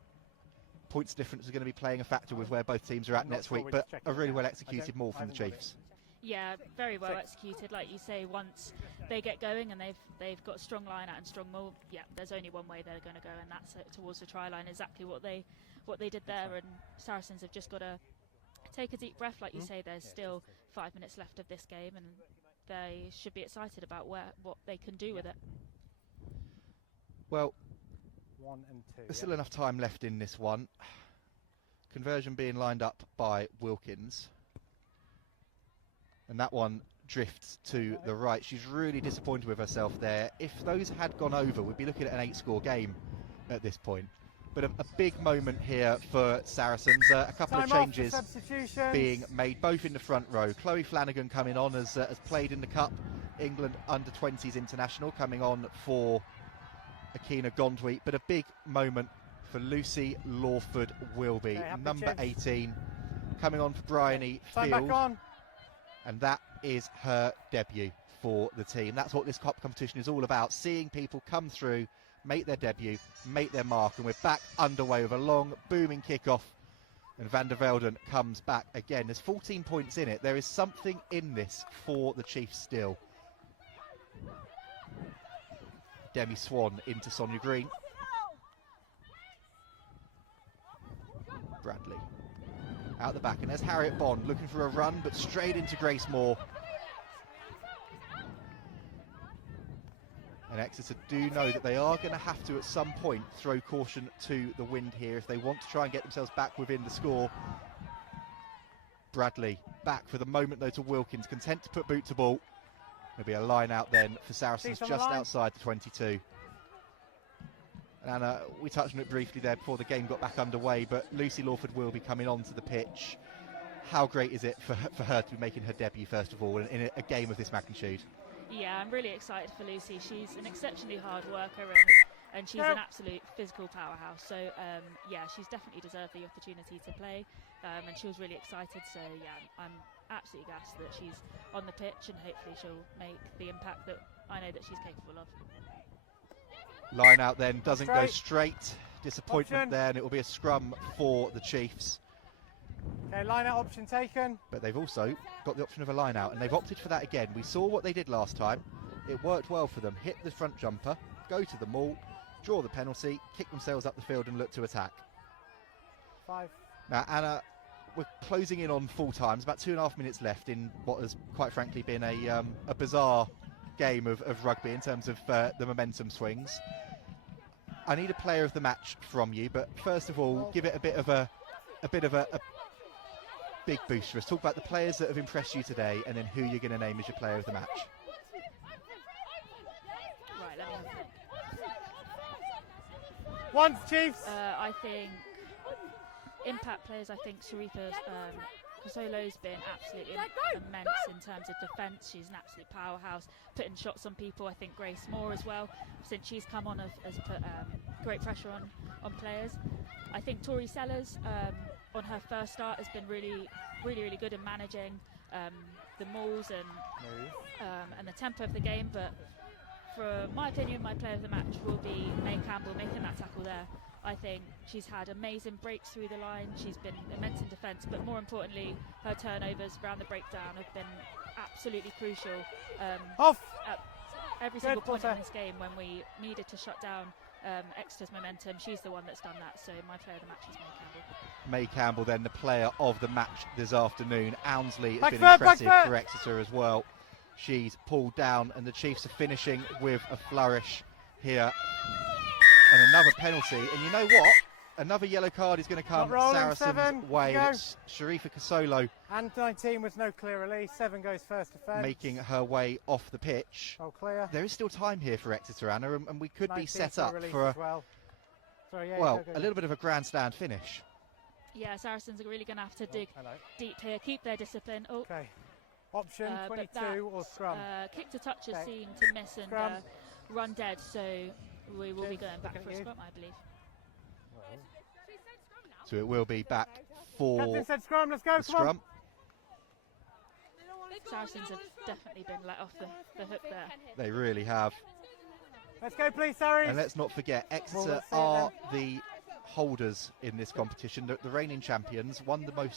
points difference is going to be playing a factor with where both teams are at I'm not next sure, week, we're but just checking a really it well out. executed I maul from the haven't got it. Chiefs. Yeah, very well 6. executed. Like you say, once they get going and they've got strong line out and strong maul, yeah, there's only one way they're going to go, and that's towards the try line. Exactly what they did there. And Saracens have just got to take a deep breath, like you say. There's still 5 minutes left of this game, and they should be excited about what they can do with it. Well, 1 and 2. there's still enough time left in this one. Conversion being lined up by Wilkins. And that one drifts to the right. She's really disappointed with herself there. If those had gone over, we'd be looking at an 8-score game at this point. But a big moment here for Saracens. A couple of changes being made, both in the front row. Chloe Flanagan coming on as played in the Cup, England under-20s international, coming on for Akina Gondweet. But a big moment for Lucy Lawford-Wilby, number 18, coming on for Bryony Field. And that is her debut for the team. That's what this Cup competition is all about, seeing people come through, make their debut, make their mark, and we're back underway with a long, booming kick-off. And Van der Velden comes back again. There's 14 points in it. There is something in this for the Chiefs still. Demi Swan into Sonia Green. Bradley out the back, and there's Harriet Bond looking for a run, but straight into Grace Moore. And Exeter do know that they are going to have to, at some point, throw caution to the wind here if they want to try and get themselves back within the score. Bradley back for the moment, though, to Wilkins, content to put boot to ball. There'll be a line out then for Saracens just outside the 22. And Anna, we touched on it briefly there before the game got back underway, but Lucy Lawford will be coming onto the pitch. How great is it for her to be making her debut, first of all, in a game of this magnitude? Yeah, I'm really excited for Lucy. She's an exceptionally hard worker, and she's an absolute physical powerhouse. So, yeah, she's definitely deserved the opportunity to play, and she was really excited. So, yeah, I'm absolutely gassed that she's on the pitch, and hopefully she'll make the impact that I know that she's capable of. Line out then, doesn't go straight. Disappointment there, and it will be a scrum for the Chiefs. Okay, line out option taken. But they've also got the option of a line out, and they've opted for that again. We saw what they did last time. It worked well for them. Hit the front jumper, go to the maul, draw the penalty, kick themselves up the field and look to attack. 5. Now, Anna, we're closing in on full times, about 2.5 minutes left in what has quite frankly been a bizarre game of rugby in terms of the momentum swings. I need a player of the match from you, but first of all, give it a bit of a big boost for us. Talk about the players that have impressed you today, and then who you're going to name as your player of the match. Right, let me have a think. One, Chiefs. I think impact players. I think Sharifa Kasolo's been absolutely immense in terms of defence. She's an absolute powerhouse, putting shots on people. I think Grace Moore as well, since she's come on, has put great pressure on players. I think Tori Sellers, on her first start, has been really good in managing the mauls and the tempo of the game. But for my opinion, my player of the match will be May Campbell, making that tackle there. I think she's had amazing breaks through the line. She's been immense in defence, but more importantly, her turnovers around the breakdown have been absolutely crucial. At every single point in this game, when we needed to shut down Exeter's momentum, she's the one that's done that. So my player of the match is May Campbell. May Campbell, then, the player of the match this afternoon. Ownsley has been impressive for Exeter as well. She's pulled down, and the Chiefs are finishing with a flourish here. And another penalty, and you know what? Another yellow card is going to come Saracens' way. It's Sharifa Kasolo. And 19 with no clear release. 7 goes first defence. Making her way off the pitch. Oh, clear. There is still time here for Exeter, Anna, and we could be set up for a little bit of a grandstand finish. Yeah, Saracens are really going to have to dig deep here, keep their discipline. Oh. Okay. Option 22 or scrum. Kick to touches seem to miss and run dead, so we will be going back for a scrum, I believe. So it will be back for Captain said scrum, let's go, the scrum. Saracens have definitely been let off the hook there. They really have. Let's go, please, Saracens. And let's not forget, Exeter are the holders in this competition. The reigning champions, won the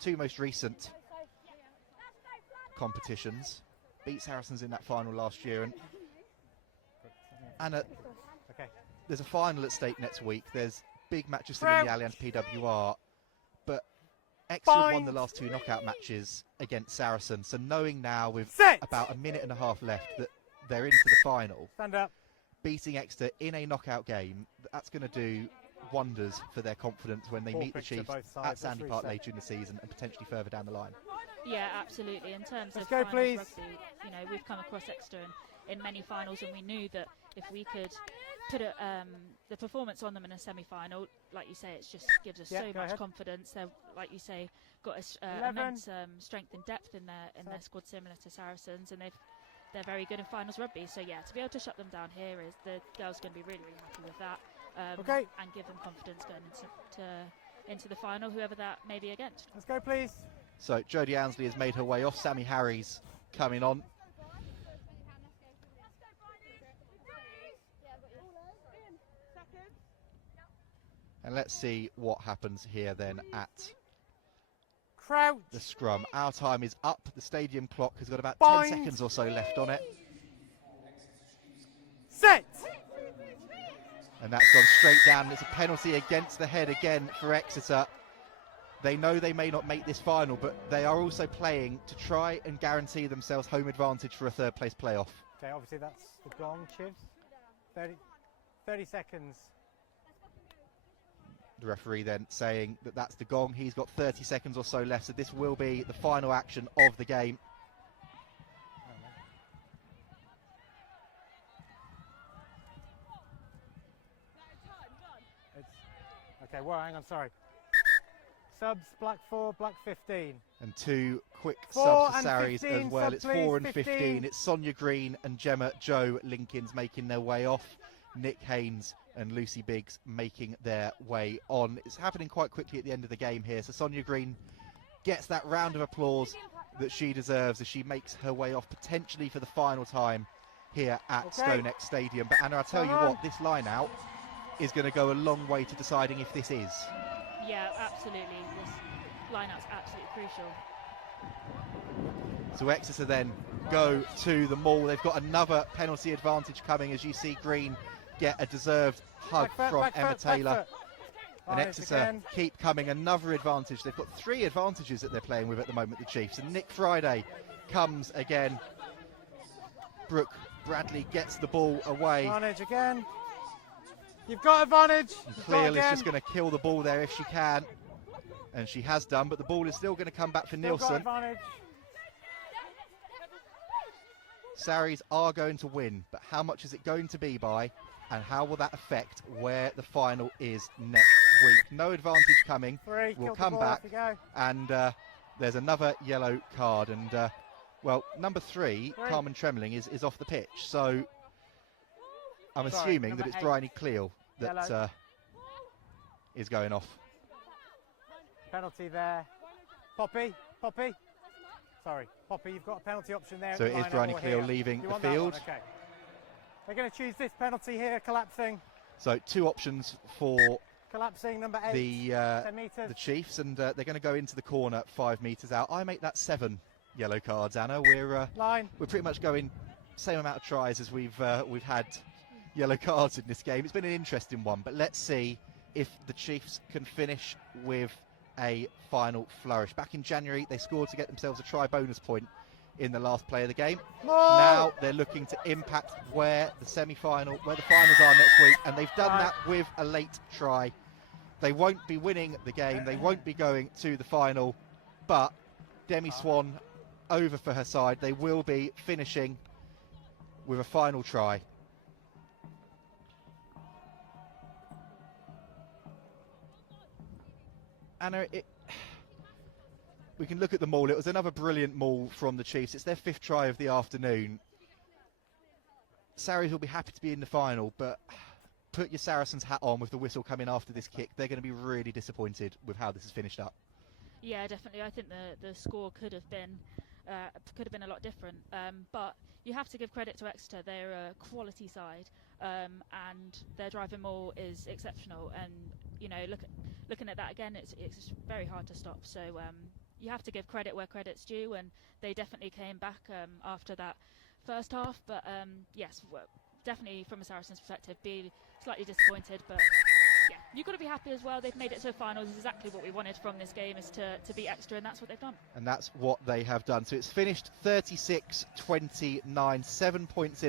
two most recent competitions, beat Saracens in that final last year, and there's a final at stake next week. There's big matches still in the Allianz PWR, but Exeter have won the last 2 knockout matches against Saracens, so knowing now with about a minute and a half left that they're into the final, beating Exeter in a knockout game, that's going to do wonders for their confidence when they meet the Chiefs at Sandy Park later in the season and potentially further down the line. Yeah, absolutely. In terms of finals rugby, you know, we've come across Exeter in many finals, and we knew that if we could put the performance on them in a semi-final, like you say, it just gives us so much confidence. They're, like you say, got immense strength and depth in their squad, similar to Saracens, and they're very good in finals rugby. So yeah, to be able to shut them down here, is the girls going to be really, really happy with that, and give them confidence going into the final, whoever that may be against. Let's go, please. So Jodie Ansley has made her way off. Sammy Harries coming on. And let's see what happens here then at the scrum. Our time is up. The stadium clock has got about 10 seconds or so left on it. Set! And that's gone straight down. It's a penalty against the head again for Exeter. They know they may not make this final, but they are also playing to try and guarantee themselves home advantage for a third place playoff. Okay, obviously that's the gong, Chivs. 30 seconds. The referee then saying that that's the gong. He's got 30 seconds or so left, so this will be the final action of the game. Okay, well, hang on, sorry. Subs, black 4, black 15. And two quick subs for Sarries as well. It's 4 and 15. It's Sonia Green and Gemma Joe Linkins making their way off. Nick Haynes and Lucy Biggs making their way on. It's happening quite quickly at the end of the game here. So Sonia Green gets that round of applause that she deserves as she makes her way off potentially for the final time here at StoneX Stadium. But Anna, I'll tell you what, this line out is going to go a long way to deciding if this is. Yeah, absolutely. This line-out's absolutely crucial. So Exeter then go to the maul. They've got another penalty advantage coming as you see Green get a deserved hug from Emma Taylor. And Exeter keep coming, another advantage. They've got 3 advantages that they're playing with at the moment, the Chiefs. And Nick Friday comes again. Brooke Bradley gets the ball away. Advantage again. You've got advantage. Clear is just going to kill the ball there if she can. And she has done, but the ball is still going to come back for Nielsen. Sarries are going to win, but how much is it going to be by, and how will that affect where the final is next week? No advantage coming. We'll come back, and there's another yellow card. And, well, number 3, Carmen Tremling, is off the pitch. So I'm assuming that it's Bryony Cleal that is going off. Penalty there. Poppy. Sorry, Poppy, you've got a penalty option there. So it is Bryony Cleal leaving the field. Okay. They're going to choose this penalty here, collapsing. So 2 options for collapsing, number 8, 10 metres. The Chiefs, and they're going to go into the corner 5 metres out. I make that 7 yellow cards, Anna. We're pretty much going same amount of tries as we've had yellow cards in this game. It's been an interesting one, but let's see if the Chiefs can finish with a final flourish. Back in January, they scored to get themselves a try bonus point in the last play of the game. Now they're looking to impact where the finals are next week, and they've done that with a late try. They won't be winning the game, they won't be going to the final, but Demi Swan over for her side. They will be finishing with a final try. Anna, we can look at the maul. It was another brilliant maul from the Chiefs. It's their 5th try of the afternoon. Sarries will be happy to be in the final, but put your Saracens hat on with the whistle coming after this kick. They're going to be really disappointed with how this is finished up. Yeah, definitely. I think the score could have been a lot different. But you have to give credit to Exeter. They're a quality side, and their driving maul is exceptional. And you know, looking at that again, it's very hard to stop. So you have to give credit where credit's due, and they definitely came back after that first half. But yes, definitely from a Saracens perspective, be slightly disappointed. But yeah, you've got to be happy as well. They've made it to finals. It's exactly what we wanted from this game, is to beat Exeter, and that's what they've done. And that's what they have done. So it's finished 36-29, 7 points in.